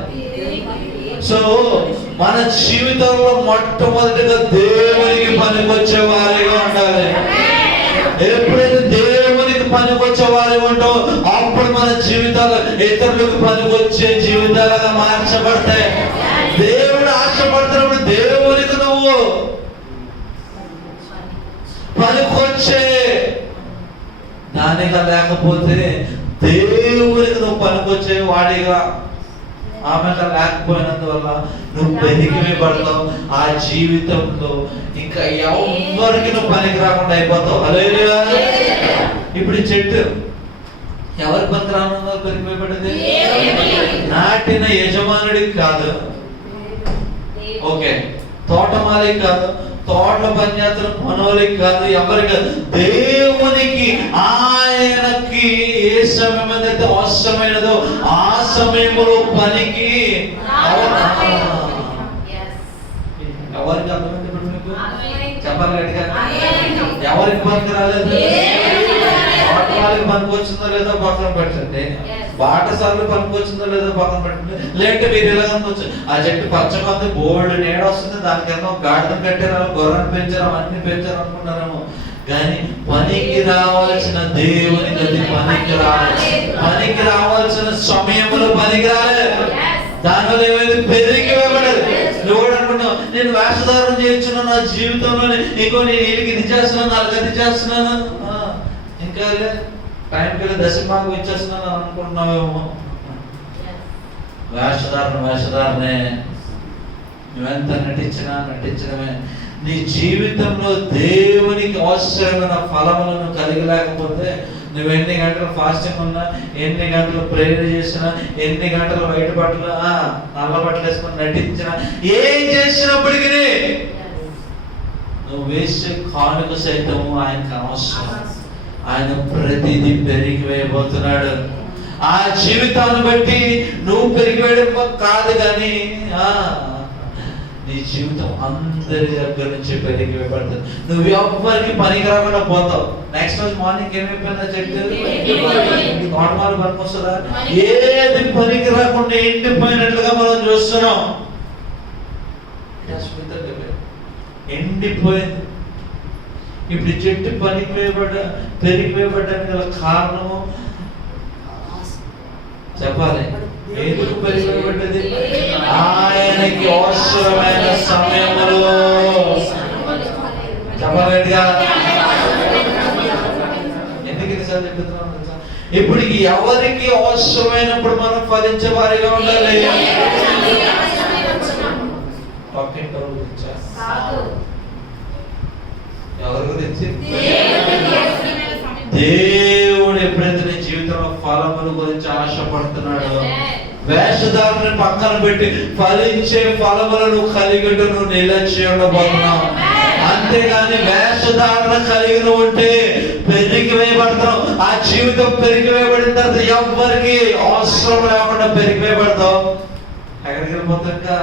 సో మన జీవితంలో మొట్టమొదటిగా దేవునికి పనికొచ్చే వారిగా ఉండాలి. ఎప్పుడైతే దేవునికి పనికొచ్చే వారిగా ఉంటావు అప్పుడు మన జీవితాలు ఇతరులకు పనికొచ్చే జీవితాలుగా మార్చబడతాయి. దేవుడు ఆశపడుతున్నప్పుడు దేవునికి నువ్వు పనికొచ్చే దానిగా, లేకపోతే దేవునికి నువ్వు పనికొచ్చే వాడిగా ఆమెగా లేకపోయినందువల్ల నువ్వు పెరిగి పడతావు. ఆ జీవితంలో ఇంకా ఎవరికి నువ్వు పనికి రాకుండా అయిపోతావు. హల్లెలూయా. ఇప్పుడు చెట్టు ఎవరి పనికి రాకుండా పెరిగిపోబడింది? నాటిన యజమానుడికి కాదు, ఓకే, తోటమాలికి కాదు, తోటలో పనిచేస్తున్న పనులకి కాదు, ఎవరికి కాదు, దేవునికి. ఆయనకి ఏ సమయం అయితే అవసరమైనదో ఆ సమయంలో పనికి ఎవరికి అర్థమైంది? ఇప్పుడు మీకు చెప్పాలి గట్టిగా. ఎవరికి పనికి రాలేదు? తోటమాలికి పనికి వచ్చిందో లేదో పక్కన పెట్టండి, బాటసార్లు పనికి వచ్చిందో లేదో పక్కన పెట్టండి. లేదంటే మీరు ఇలా అనుకోవచ్చు, ఆ చెట్టు పచ్చకొంది, బోల్డ్ నీడ వస్తుంది, దానికేమో గాడిదం కట్టారు, గొర్రెను పెంచారు, అన్ని పెంచారు అనుకుంటారేమో. కానీ పనికి రావాల్సిన దేవునికి అది పనికి రావాల్సిన సమయంలో పనికి రాలేదు. దానివల్ల ఏమైంది? పెరిగి ఇవ్వబడదు. నువ్వు కూడా అనుకుంటావు నేను వేషధారణ చేయించున్నా నా జీవితంలో, ఇంకో నేను వీళ్ళకి ఇది చేస్తున్నాను, వాళ్ళకి అది చేస్తున్నాను, ఇంకా టైంకి వెళ్ళి దశమాగం ఇచ్చేస్తున్నాను అనుకుంటున్నావేమో. వేషధారణే. నువ్వెంత నటించడమే. నీ జీవితంలో దేవునికి అవసరమైన ఫలములను కలిగి లేకపోతే నువ్వు ఎన్ని గంటలు ఫాస్టింగ్ ఉన్నా, ఎన్ని గంటలు ప్రేయర్ చేసినా, ఎన్ని గంటలు వైట్ బట్టలు నల్ల బట్టలు వేసుకొని నటించినా, ఏం చేసినప్పటికీ నువ్వు వేసే కానుక సైతం ఆయనకు అవసరం. ఆయన ప్రతిదీ పెరిగి వేయబోతున్నాడు. ఆ జీవితాన్ని బట్టి నువ్వు పెరిగి వేయడం కాదు, కానీ నీ జీవితం అందరి దగ్గర నుంచి పెరిగి వేయబడుతుంది. నువ్వు ఎవ్వరికి పనికి రాకుండా పోతావు. నెక్స్ట్ రోజు మార్నింగ్ ఏమైపోయిందా చెట్టు తోటమాలు పనికి వస్తుందా? ఏది పనికి రాకుండా ఎండిపోయినట్లుగా మనం చూస్తున్నాం. ఎండిపోయింది. ఇప్పుడు చెట్టు పనికి పెరిగి వేయబడ్డానికి గల కారణము చెప్పాలి. ఎందుకు పెరిగి వేయబడ్డది? ఆయనకి అవసరమైన సమయంలో. చెప్పలేదుగా ఎందుకు ఇన్నిసార్లు చెప్తున్నాను తెలుసా? ఇప్పుడు ఎవరికి అవసరమైనప్పుడు మనం ఫలించే వారిగా ఉండాలి. పక్కింటి గురించా? ఎవరి గురించి? దేవుడు ఎప్పుడైతే నీ జీవితంలో ఫలముల గురించి ఆశపడుతున్నాడో, వేషధారుని పక్కన పెట్టి ఫలించే ఫలములను కలిగి నువ్వు నిలిచి ఉండబోతున్నావు. అంతేగాని వేషధారణ కలిగి ఉంటే పెరిగి వేయబడతావు. ఆ జీవితం పెరిగి వేయబడిన తర్వాత ఎవరికి అవసరం లేకుండా పెరిగి వేయబడతావు. ఎక్కడికి వెళ్ళిపోతావు? ఇంకా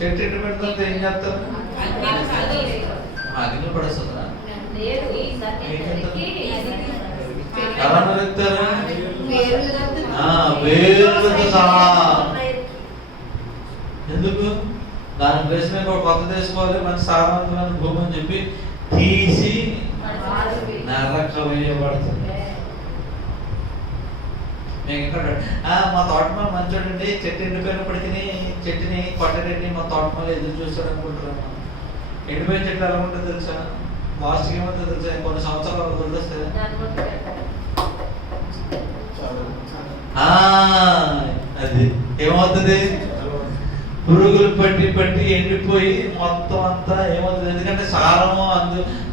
చెట్టు ఇంటి పెడతాం ఏం చేస్తావు? అగ్ని పడేస్తుందా? ఎలా నరుకుతారా? వేరుతో సహా. ఎందుకు? దాని ప్లేస్ మీద ఒక కొత్త తీసుకోవాలి, మంచి సారవంతమైన భూమి అని చెప్పి తీసి నరక వేయబడుతుంది. మేము ఇక్కడ మా తోటమాల మంచోడండి, చెట్టు ఎండిపోయినప్పటికీ చెట్టుని కొట్టడండి, మా తోటమాల ఎదురు చూస్తాడు అనుకుంటున్నాను. ఎండిపోయిన చెట్లు ఎలా ఉంటుంది తెలుసా? లాస్ట్కి ఏమవుతుంది తెలుసా? కొన్ని సంవత్సరాలు వదిలేస్తే అది ఏమవుతుంది? పురుగులు పట్టి పట్టి ఎండిపోయి మొత్తం అంతా ఏమవుతుంది? ఎందుకంటే సారము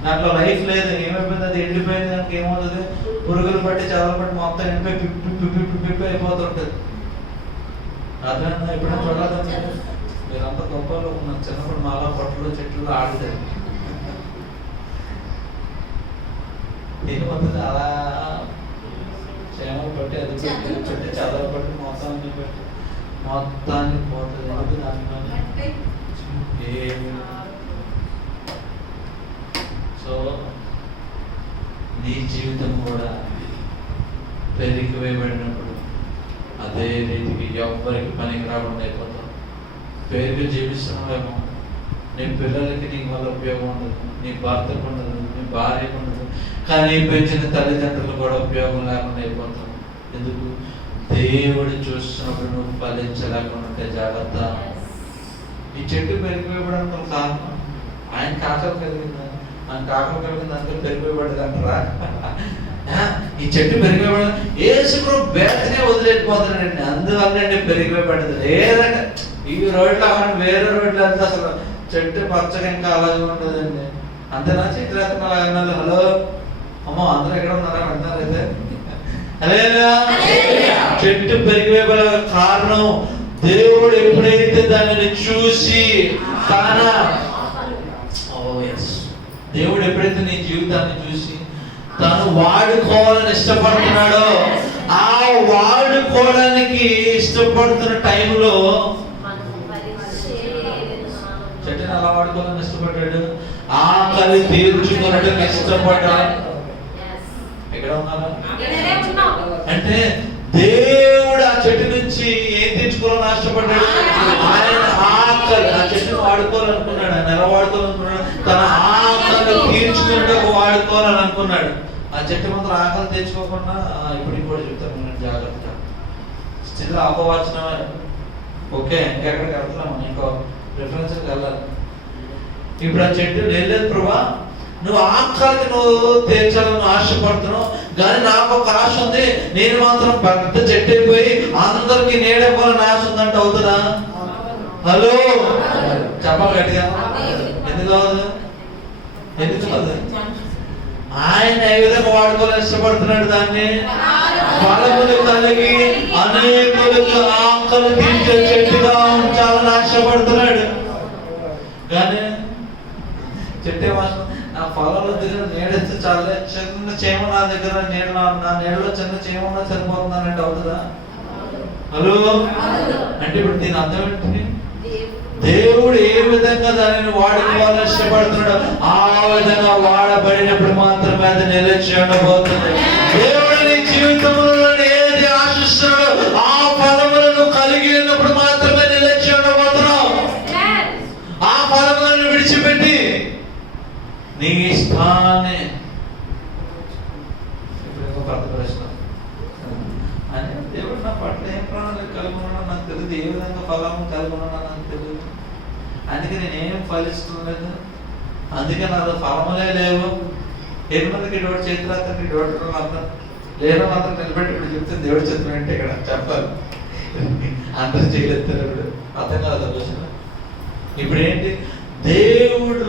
దాంట్లో లైఫ్ లేదు. ఏమైపోయింది? అది ఎండిపోయింది. దానికి ఏమవుతుంది? పురుగులు పట్టి చదవలు పట్టి మొత్తం ఎండిపోయి పిప్పి అయిపోతుంటది. అర్థమైందా? ఎప్పుడైనా చూడాలంటే మీరంతా గొప్పలో ఉన్నారు. చిన్నప్పుడు మాలో పొట్టలు చెట్లు ఆడుతారు. ఏమవుతుంది? అలా చేమలు పట్టి అది పెట్టి చదవలు పట్టి మొత్తం అన్ని పెట్టి మొత్తాన్ని పోతుంది. ఎందుకు? దాంట్లో సో నీ జీవితం కూడా పెరిగి వేయబడినప్పుడు అదే రీతికి ఎవ్వరికి పనికి రాకుండా అయిపోతాం. పేరుగా జీవిస్తున్నామేమో, నీ పిల్లలకి నీకు వల్ల ఉపయోగం ఉండదు, నీ భర్తకు ఉండదు, నీ భార్యకు ఉండదు, కానీ పెంచిన తల్లిదండ్రులు కూడా ఉపయోగం లేకుండా అయిపోతాం. ఎందుకు? దేవుడు చూస్తున్నప్పుడు నువ్వు ఫలించలేకుండా ఉంటే జాగ్రత్త. ఈ చెట్టు పెరిగిపోయడానికి కారణం ఆయన కాకలు కలిగిందా? ఆయన కాకలు కలిగింది అందుకే పెరిగిపోయబడ్డది అంటారా? ఈ చెట్టు పెరిగిపోయబడ ఏసుకు బేతనే వదిలేకపోతున్నాడండి, అందువల్ల పెరిగిపోయబడ్డది. లేదంటే ఈ రోడ్లో వేరే రోడ్లు వెళ్తే అసలు చెట్టు పచ్చగా ఇంకా అలాగే ఉంటుందండి. అంతేనా? చెట్టు లేకుండా అలాగే. హలో అమ్మో, అందరూ ఎక్కడ ఉన్నారా? అంటారైతే చెట్టు పెరిగిపోయే కారణం దేవుడు ఎప్పుడైతే దానిని చూసి దేవుడు ఎప్పుడైతే నీ జీవితాన్ని చూసి తను వాడుకోవాలని ఇష్టపడుతున్నాడో, ఆ వాడుకోవడానికి ఇష్టపడుతున్న టైంలో చెట్టుని అలా వాడుకోవాలని ఇష్టపడ్డాడు. ఆకలి తీర్చుకున్నట్టు ఇష్టపడ్డాడు. ఎక్కడ ఉన్నారా? అంటే దేవుడు ఆ చెట్టు నుంచి ఏం తెచ్చుకోవాలని ఆశపడ్డాడు? ఆయన ఆకలి, ఆ చెట్టును వాడుకోవాలనుకున్నాడు, ఆయన ఎలా వాడుకోవాలనుకున్నాడు? తన ఆకలి తీర్చుకున్నట్టు వాడుకోవాలని అనుకున్నాడు. ఆ చెట్టు మాత్రం ఆకలి తెచ్చుకోకుండా ఇప్పుడు కూడా చెప్తాను జాగ్రత్తగా. స్థితిలో అపవచనం. ఓకే, ఎక్కడికి వెళ్తున్నాము? ఇంకో రిఫరెన్స్కి వెళ్ళాలి. ఇప్పుడు ఆ చెట్టు లేదు ప్రభా, నువ్వు ఆకలికి నువ్వు తీర్చాలని ఆశపడుతున్నావు, కానీ నాకు ఒక ఆశ ఉంది, నేను మాత్రం పెద్ద చెట్టు అయిపోయి అందరికి నీడవ్వాలని ఆశ ఉందంటే అవుతుందా? హలో చెప్పాలి గట్టిగా. ఎందుకు కాదు? ఎందుకు కాదు? ఆయన ఏ విధంగా వాడుకోవాలని ఇష్టపడుతున్నాడు దాన్ని? ఫలములు కలిగి అనేకులకు ఆకలి తీర్చే చెట్టుగా ఉంచాలని ఆశపడుతున్నాడు. కానీ చెట్టే మాత్రం నా పొలంలో దగ్గర నీడెత్తే చాలే, చిన్న చీమ నా దగ్గర నా నీడలో చిన్న చీమ ఉన్నా చనిపోతున్నానంటే అవుతుందా? హలో, అంటే ఇప్పుడు దీని అర్థం ఏంటి? దేవుడు ఏ విధంగా దానిని వాడుకోవాలని ఇష్టపడుతున్నాడు ఆ విధంగా వాడబడినప్పుడు మాత్రమే అది నిలిచి ఉండబోతుంది. దేవుడు నీ జీవితంలో ఏది ఆశిస్తున్నాడో ఆ ఫలములను కలిగి ఉన్నప్పుడు మాత్రమే నిలిచి ఉండబోతున్నావు. ఆ ఫలములను విడిచిపెట్టి నీ ఇష్టాన్ని ప్రశ్న అని దేవుడు నా పట్ల ఏం ప్రణాళిక కలిగి ఉన్నాడో నాకు తెలియదు, ఏ విధంగా ఫలం కలిగి ఉన్నాడో నాకు తెలియదు, అందుకే నేనేం ఫలిస్తలేదు, అందుకే నాది ఫలములే లేవు. 7 మందికి డోట్ చేతులు అతనికి డోట్ మాత్రం లేదో మాత్రం నిలబెట్టి ఇప్పుడు చెప్తే దేవుడు చెప్తున్నట్టే ఇక్కడ చెప్పాలి. అందరూ చేయలేదు ఇప్పుడు అర్థం కాదు క్వశ్చన్. ఇప్పుడు ఏంటి? దేవుడు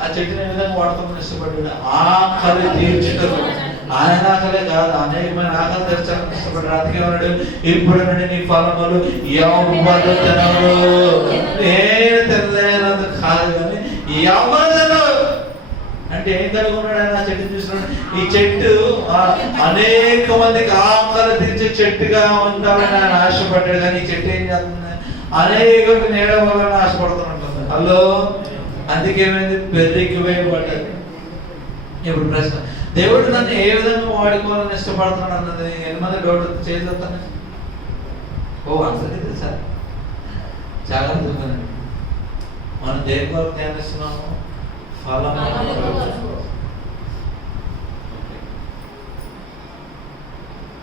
ఆ చెట్టుని ఏ విధంగా వాడుతామని ఇష్టపడ్డాడు? ఆకలి తీర్చుటకు. ఆయన ఆకలే కాదు, అనేకమైన ఆకలి తీర్చాలని ఇష్టపడ్డాడు. అందుకే ఉన్నాడు, ఇప్పుడు నుండి నీ ఫలములు ఎవరు తినరు. నేను తినలేనందుకు కాదు కానీ ఎవరు తినరు అంటే ఏం కలుగున్నాడు? ఆయన ఆ చెట్టుని చూస్తున్నాడు. ఈ చెట్టు అనేక మందికి ఆకలి తీర్చే చెట్టుగా ఉండాలని ఆయన ఆశపడ్డాడు. కానీ ఈ చెట్టు ఏం చేస్తుంది? అనేక నీడ వల్ల ఆశపడుతున్నట్టుంది. హలో, అందుకేమైంది? పెరిగి వేయబడ్డది. ఇప్పుడు ప్రశ్న, దేవుడు నన్ను ఏ విధంగా వాడుకోవాలని ఇష్టపడుతున్నాడు అన్నది 8 మంది డౌట్ చేసేస్తాను. ఓ ఆన్సర్ ఇది సార్, చాలా అర్థమైంది. మనం దేని కొరకు ధ్యానిస్తున్నాము? ఫలం.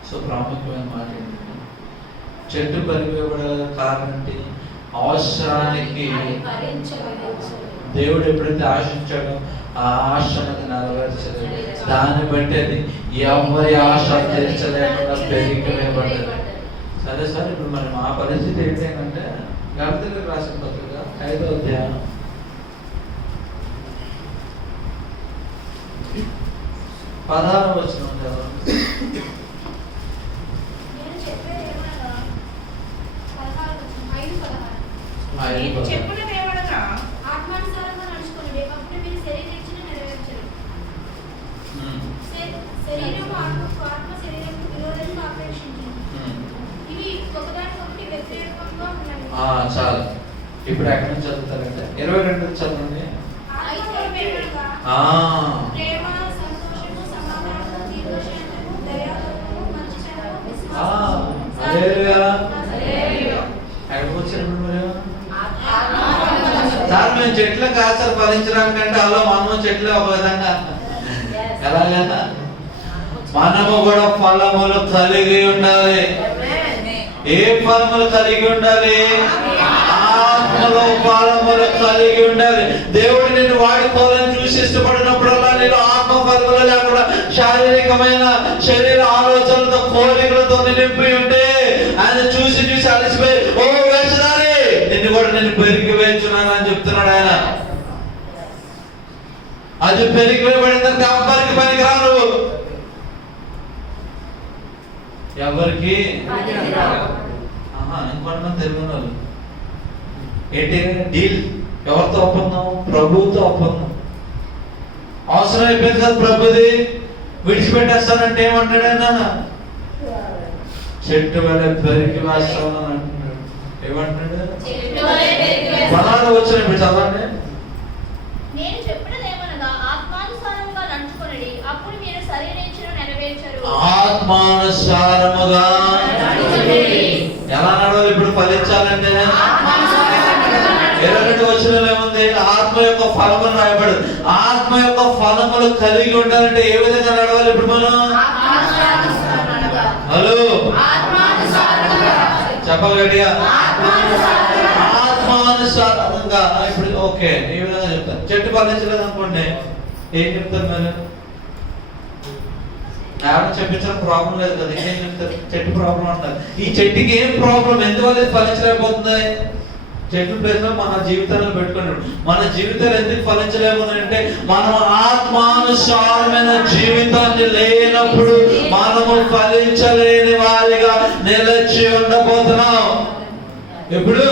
సో ప్రాముఖ్యమైన మాట ఏంటంటే, చెట్టు పరివేయబడే కారణం ఏంటి? అవసరానికి దేవుడు ఎప్పుడైతే ఆశించాడో ఆ ఆశను నెరవేర్చలేదు. దాన్ని బట్టి అది ఎవరి ఆశ తీర్చలేకుండా పెరిగిపోయబడ్డది. సరే సార్, ఇప్పుడు మరి మా పరిస్థితి ఏంటంటే, గలతీయులకు రాసిన పత్రిక 5వ అధ్యాయం 16వ వచనం చదవండి. నేను చెప్పున్నదేమనగా ఆత్మానుసారంగా నడుచుకోండి, అప్పుడు మీరు శరీరేచ్ఛను నెరవేర్చరు. శరీరం ఆత్మ శరీరంకు విరోధంగా ఆపేక్షించింది. ఇవి ఒకదానికొకటి వ్యతిరేకంగా ఉన్నాయి. చాలు. ఇప్పుడు ఎక్కడి నుంచి చదువుతారంటే 22 చదవండి. ప్రేమ, సంతోషము, సమాధానము, దీర్ఘశాంతము, దయాళుత్వము, మంచితనము, విశ్వాసము. ఎక్కడికి వచ్చారు మీరు? సార్ మేము చెట్లు కాసారు ఫలించడానికంటే అలా మనము చెట్లు ఒక విధంగా ఎలాగైనా మనము కూడా ఫలములు కలిగి ఉండాలి. ఏ ఫలములు కలిగి ఉండాలి? ఆత్మలో ఫలములు కలిగి ఉండాలి. దేవుడు నిన్ను వాడుకోవాలని చూసి ఇష్టపడినప్పుడల్లా నేను ఆత్మ ఫలములు లేకుండా శారీరకమైన శరీర ఆలోచనలతో కోరికలతో నింపి ఉంటే ఆయన చూసి చూసి అలసిపోయి, ఓ వేసినారే నిన్ను కూడా నేను పెరిగి వేయించున్నాను అని చెప్తున్నాడు ఆయన. అది పెరిగి వేయబడిందంటే ఎవరికి పనికిరా నువ్వు, ఎవరికి. ఇంకొంతమంది తెలుగున్నారు ఏంటి డీల్? ఎవరితో ఒప్పందం? ప్రభువుతో ఒప్పందం. అవసరం అయిపోయింది కదా ప్రభుది, విడిచిపెట్టేస్తానంటే ఏమంటాడైనా? చెట్టు వల్ల పెరిగి వేస్తాను అంటున్నాడు. ఏమంటున్నాడు? 16వ వచనం ఇప్పుడు చదవండి. నేను చెప్పినదేమనగా ఆత్మానుసారముగా నడుచుకొనుడి, అప్పుడు మీరు శరీరేచ్ఛను నెరవేర్చరు. ఆత్మానుసారముగా ఎలా నడవాలి? ఇప్పుడు ఫలించాలంటే 22 వచనంలో ఏముంది? ఆత్మ యొక్క ఫలములు రాయబడదు. ఆత్మ యొక్క ఫలములు కలిగి ఉండాలంటే ఏ విధంగా నడవాలి? ఇప్పుడు మనం హలో చెప్పాలి గట్టిగా. ఆత్మానుసారంగా. ఇప్పుడు ఓకే, ఈ విధంగా చెప్తాను. చెట్టు ఫలించలేదు అనుకోండి, ఏం చెప్తారు మీరు? ఎవరు చెప్పించడం ప్రాబ్లం లేదు కదా, ఇంకేం చెప్తారు? చెట్టు ప్రాబ్లం అంటారు. ఈ చెట్టుకి ఏం ప్రాబ్లం? ఎందువల్ల ఫలించలేకపోతుంది? చెట్ల ప్లేస్ లో మన జీవితాలను పెట్టుకున్నాడు. మన జీవితాలు ఎందుకు ఫలించలేము అంటే మనం ఆత్మానుసారమైన జీవితాన్ని లేనప్పుడు మనము ఫలించలేని వారిగా నిలిచి ఉండబోతున్నాం. ఎప్పుడు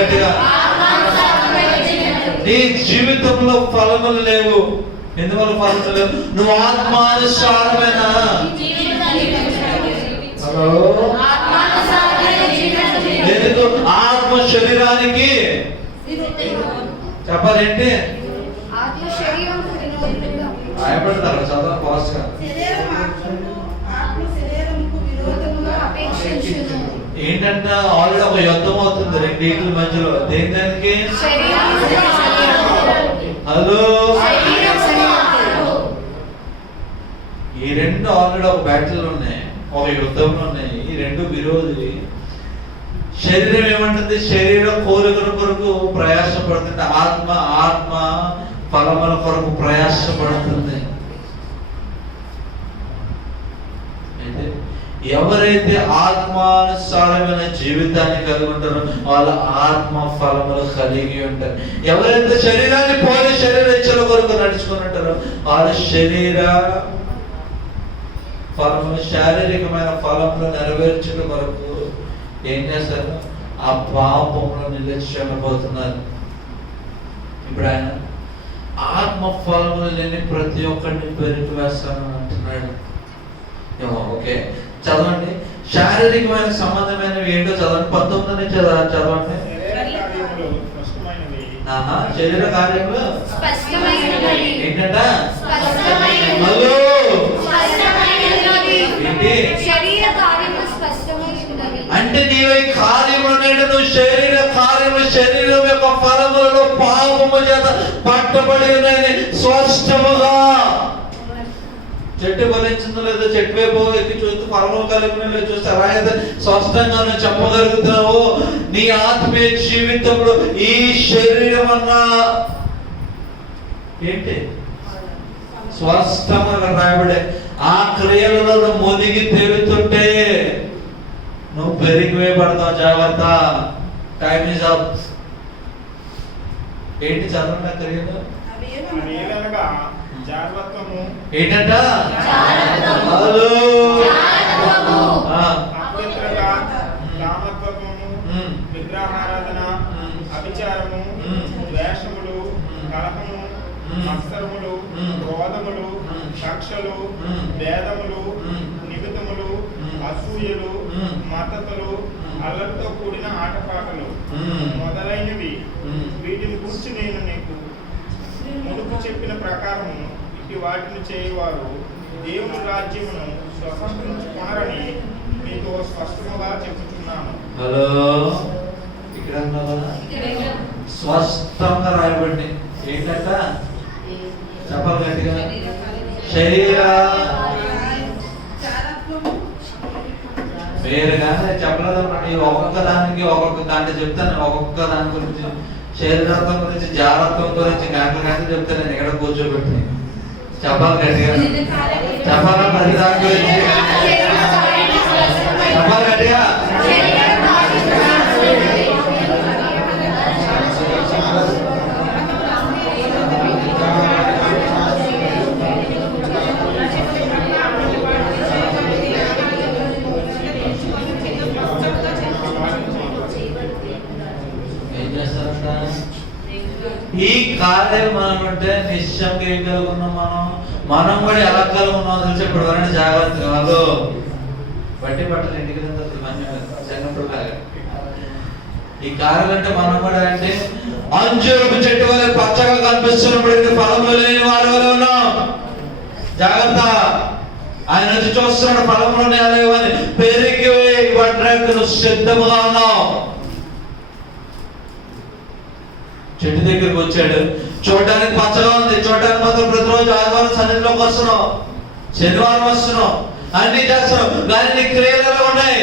గట్టిగా నీ జీవితంలో ఫలములు లేవు. ఎందువల్ల ఫలములు లేవు? నువ్వు ఆత్మానుసారమైన ఎందుకు ఆత్మ శరీరానికి చెప్పాలేంటి భయపడతారు చదువు ఫాస్ట్ గా. ఏంటంటే ఆల్రెడీ ఒక యుద్ధం అవుతుంది రెండింటి మధ్యలో. దేనికి? హలో, ఈ రెండు ఆల్రెడీ ఒక బ్యాటిల్ ఉన్నాయి, ఒక యుద్ధంలో ఉన్నాయి. ఈ రెండు విరోధి. శరీరం ఏమంటుంది? శరీర కోరికల కొరకు ప్రయాసపడుతుంది. ఆత్మ ఫలముల కొరకు ప్రయాసపడుతుంది. అయితే ఎవరైతే ఆత్మానుసారమైన జీవితాన్ని కలిగి ఉంటారో వాళ్ళు ఆత్మ ఫలములు కలిగి ఉంటారు. ఎవరైతే శరీరాన్ని పోలి శరీర ఇచ్చల కొరకు నడుచుకుని ఉంటారో వాళ్ళు శరీర ఫలములు, శారీరకమైన ఫలములు నెరవేర్చడం కొరకు ఏం చేస్తారు? ఆ పాపంలో నిలిచిపోతున్నారు. ఇప్పుడు ఆయన ఆత్మ ఫలములు లేని ప్రతి ఒక్కరిని పెరిగి వేస్తాను అంటున్నాడు. ఓకే, చదవండి. శారీరకమైన సంబంధమైనవి ఏంటో చదవండి. 19 చదవండి. శరీర కార్యములు ఏంటంట? హలో, అంటే నీవు ఈ కార్యములు నువ్వు శరీర కార్యము, శరీరం యొక్క ఫలములలో పాపము చేత పట్టబడి ఉన్నది స్పష్టముగా. చెట్టు ఫలించిందో లేదో చెట్టు వైపు ఎక్కి చూస్తూ ఫలములు కలిగిన చూస్తే అలాగే స్పష్టంగా నువ్వు చెప్పగలుగుతున్నావు. నీ ఆత్మీయ జీవితంలో ఈ శరీరం అన్నా ఏంటి స్పష్టంగా రాయబడే ఆ క్రియలలో మునిగి తేలుతుంటే నువ్వు పెరిగివేయబడతావు. జాగ్రత్త, టైం ఇస్ అప్. ఏంటి చదవండి ఆ క్రియలు? ఏంటంట? విగ్రహారాధన, అభిచారము, ద్వేషములు, కలహము, మత్సరములు, క్రోధములు, కక్షలు, భేదములు, నిమిత్తములు, అసూయలు, మద్దతులు, అల్లరితో కూడిన ఆటపాటలు మొదలైనవి. వీటిని గురించి నేను నీకు మునుపు చెప్పిన ప్రకారము ఇటు వాటిని చేయవారు దేవుని రాజ్యమును స్వతంత్రించుకొనరని మీకు స్పష్టంగా చెబుతున్నాను. హలో, ఇక్కడ స్పష్టంగా రాయబడి ఏంటంట? చెప్పాలి గట్టిగా. శరీర వేరుగానే చెప్పలేదన్నమాట. ఒక్కొక్క దానికి ఒక్కొక్క దాంట్లో చెప్తాను. ఒక్కొక్క దాని గురించి, శరీరత్వం గురించి, జాగ్రత్తం గురించి గంటలు చెప్తాను. నేను ఇక్కడ కూర్చోబెట్టి చెప్పాలి గట్టిగా. చెప్పాలా? ప్రతి దాని గురించి చెప్పాలి గట్టిగా. ఈ కార్యాలు మనం అంటే నిశ్చయంగా ఏం కలుగున్నాం? మనం కూడా ఎలా కలుగున్నాం తెలిసి ఇప్పుడు వరండి జాగ్రత్తగా. వాళ్ళు బట్టి బట్టలు ఇంటికి చిన్నప్పుడు ఈ కార్యాలు అంటే మనం కూడా అంటే అంజూరపు చెట్టు వల్ల పచ్చగా కనిపిస్తున్నప్పుడు ఫలములు లేని వారి వల్ల ఉన్నాం. జాగ్రత్త, ఆయన వచ్చి చూస్తున్నాడు ఫలములు లేవు అని. పెరిగి పట్టడానికి నువ్వు సిద్ధముగా ఉన్నావు. చెట్టు దగ్గరికి వచ్చాడు, చూడటానికి పచ్చగా ఉంది, చూడటానికి మాత్రం ప్రతిరోజు ఆదివారం సన్నిధిలోకి వస్తున్నావు, శనివారం వస్తున్నావు, అన్ని చేస్తున్నావు, కానీ నీ క్రియలు ఎలా ఉన్నాయి?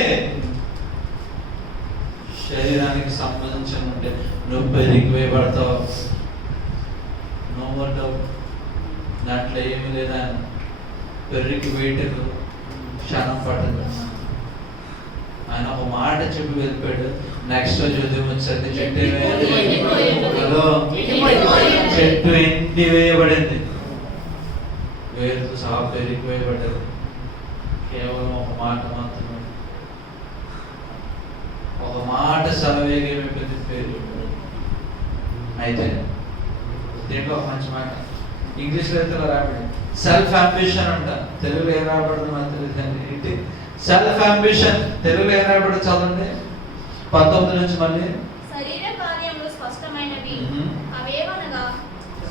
శరీరానికి సంబంధించిన ఉంటే నువ్వు పెరిగివేయబడతావు. నో డౌట్, దాంట్లో ఏమి లేదా. పెరిగి వేయటకు క్షణం పట్టదు. ఆయన ఒక మాట చెప్పి వెళ్ళిపోయాడు. నెక్స్ట్ రోజు ఉదయం వచ్చేసరికి చెట్టు ఏమైంది? హలో, చెట్టు ఎండి వేయబడింది, వేరుతో సహా పెరిగిపోయబడ్డది. కేవలం ఒక మాట మాత్రమే, ఒక మాట సెలవేగేమైపోయింది, పెరిగిపోయింది. అయితే దీంట్లో ఒక మంచి మాట ఇంగ్లీష్లో అయితే రాబడి సెల్ఫ్ అంబిషన్ అంట. తెలుగులో ఏం రాబడుతుంది నాకు తెలియదండి. ఏంటి సెల్ఫ్ అంబిషన్? తెలుగులో ఏం రాబడి చదవండి 19 నుంచి మళ్ళీ. శరీర కార్యములు స్పష్టమైనవి, అవేవనగా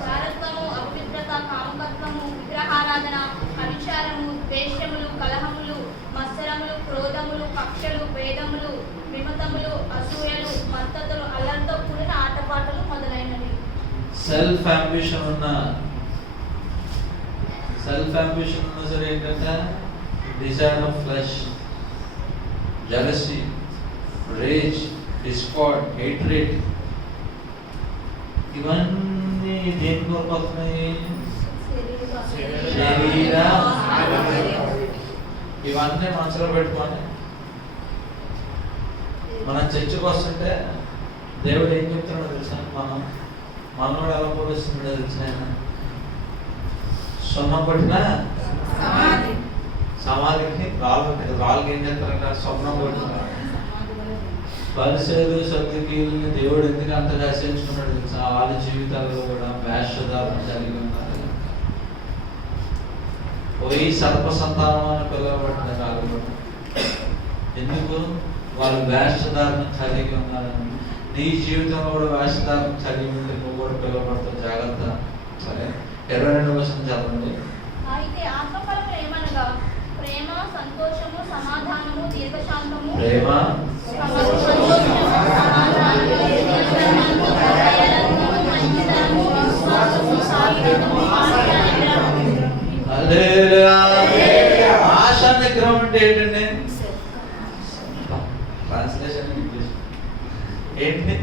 శారత్వము, అపవిత్రత, కామకత్వము, విగ్రహారాధన, అవిచారము, ద్వేషములు, కలహములు, మత్సరములు, క్రోధములు, కక్షలు, భేదములు, విమతములు, అసూయలు, మత్తతులు, అల్లరితో కూడిన ఆటపాటలు మొదలైనవి. సెల్ఫ్ అంబిషన్ ఉన్న సరే ఏంటంటే desire of flesh, jealousy, rage, discord, hatred, ఇవన్నీ దేని కొరకు వస్తున్నాయి? శరీర. ఇవన్నీ మనసులో పెట్టుకొని మనం చర్చకు వస్తుంటే దేవుడు ఏం చెప్తున్నాడో తెలుసా? మనోడు ఎలా పోలిస్తున్నాడో తెలుసా? ఆయన సొన్నం కొట్టిన సమాధికి రాళ్ళకి ఏం చేస్తారంటే స్వర్ణం కొట్టిన పరిసలు సర్దుకీలని దేవుడు ఎందుకు అంతగా ఆశించుకున్నాడు తెలుసా? వాళ్ళ జీవితాల్లో కూడా వేషధారణ కలిగి ఉన్నారు. పోయి సర్ప సంతానం అని పిలవబడిన కాదు. ఎందుకు? వాళ్ళు వేషధారణ కలిగి ఉన్నారని. నీ జీవితంలో కూడా వేషధారణ కలిగి ఉంటే నువ్వు కూడా పిలవబడతావు. జాగ్రత్త. సరే, 22వ వచనం చదవండి. అయితే ఆత్మఫలములు ఏమనగా ప్రేమ, సంతోషము, సమాధానము, దీర్ఘశాంతము, ప్రేమ, ఆశా నిగ్రహం అంటే ఏంటండి? ట్రాన్స్లేషన్ ఇంగ్లీష్ ఏంటి?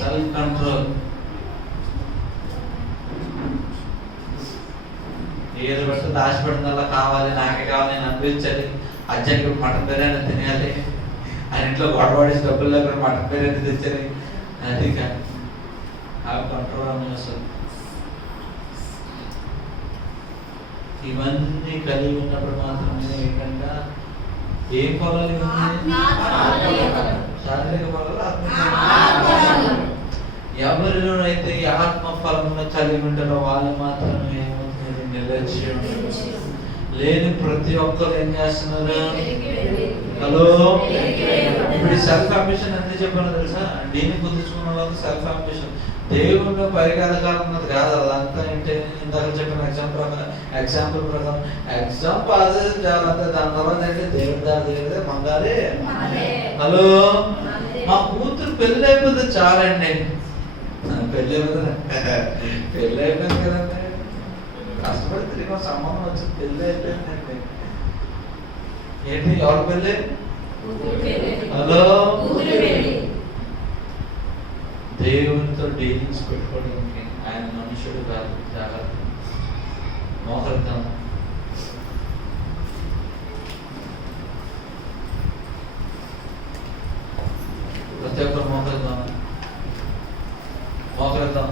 Self control. ఏది పడుతుంది ఆశ పడుతుందల్లా కావాలి, నాకే కావాలి, నేను అనిపించాలి, అర్జెంట్గా మటన్ బిర్యానీ తినాలి, ఆయన ఇంట్లో గొడవడేసి డబ్బులు లేకుండా మటన్ బిర్యానీ తెచ్చాలి. అది కాదు, కంట్రోల్ అని అసలు. ఇవన్నీ కలిగి ఉన్నప్పుడు మాత్రమే ఏంటంటే ఏ ఫలాలు ఇవన్నీ? శారీరక ఫలాలు, ఎవరిలో అయితే ఈ ఆత్మ ఫలమును కలిగి ఉంటారో వాళ్ళు మాత్రమే నిర్లక్ష్యం లేని ప్రతి ఒక్కరు ఏం చేస్తున్నారు? హలో, ఇప్పుడు సెల్ఫ్ అంబిషన్ ఎంత చెప్పాను తెలుసా? దీన్ని కుదుర్చుకున్న వాళ్ళకి సెల్ఫ్ అంబిషన్. దేవుళ్ళు పరిగెదకాలం ఉన్నది కాదు. అదంతా ఏంటి? ఇందాక చెప్పిన ఎగ్జాంపుల్ ప్రకారం ఎగ్జామ్ పాస్ చేయాలంటే దాని తర్వాత ఏంటి? దేవుడి దారి తెలియదే మంగాలి. హలో, మా కూతురు పెళ్ళి అయిపోతే చాలండి. పెళ్ళి అయిపోయింది కదండి, కష్టపడి తిరిగి సంబంధం వచ్చింది, పెళ్ళి అయిపోయిందండి. ఏంటి? ఎవరు పెళ్ళి? హలో, దేవునితో డీలింగ్స్ పెట్టుకోవడానికి. ఆయన మనుషుడు కాదు. జాగ్రత్త. మోహరిద్దాం. ప్రతి ఒక్కరు మోహరిద్దాం.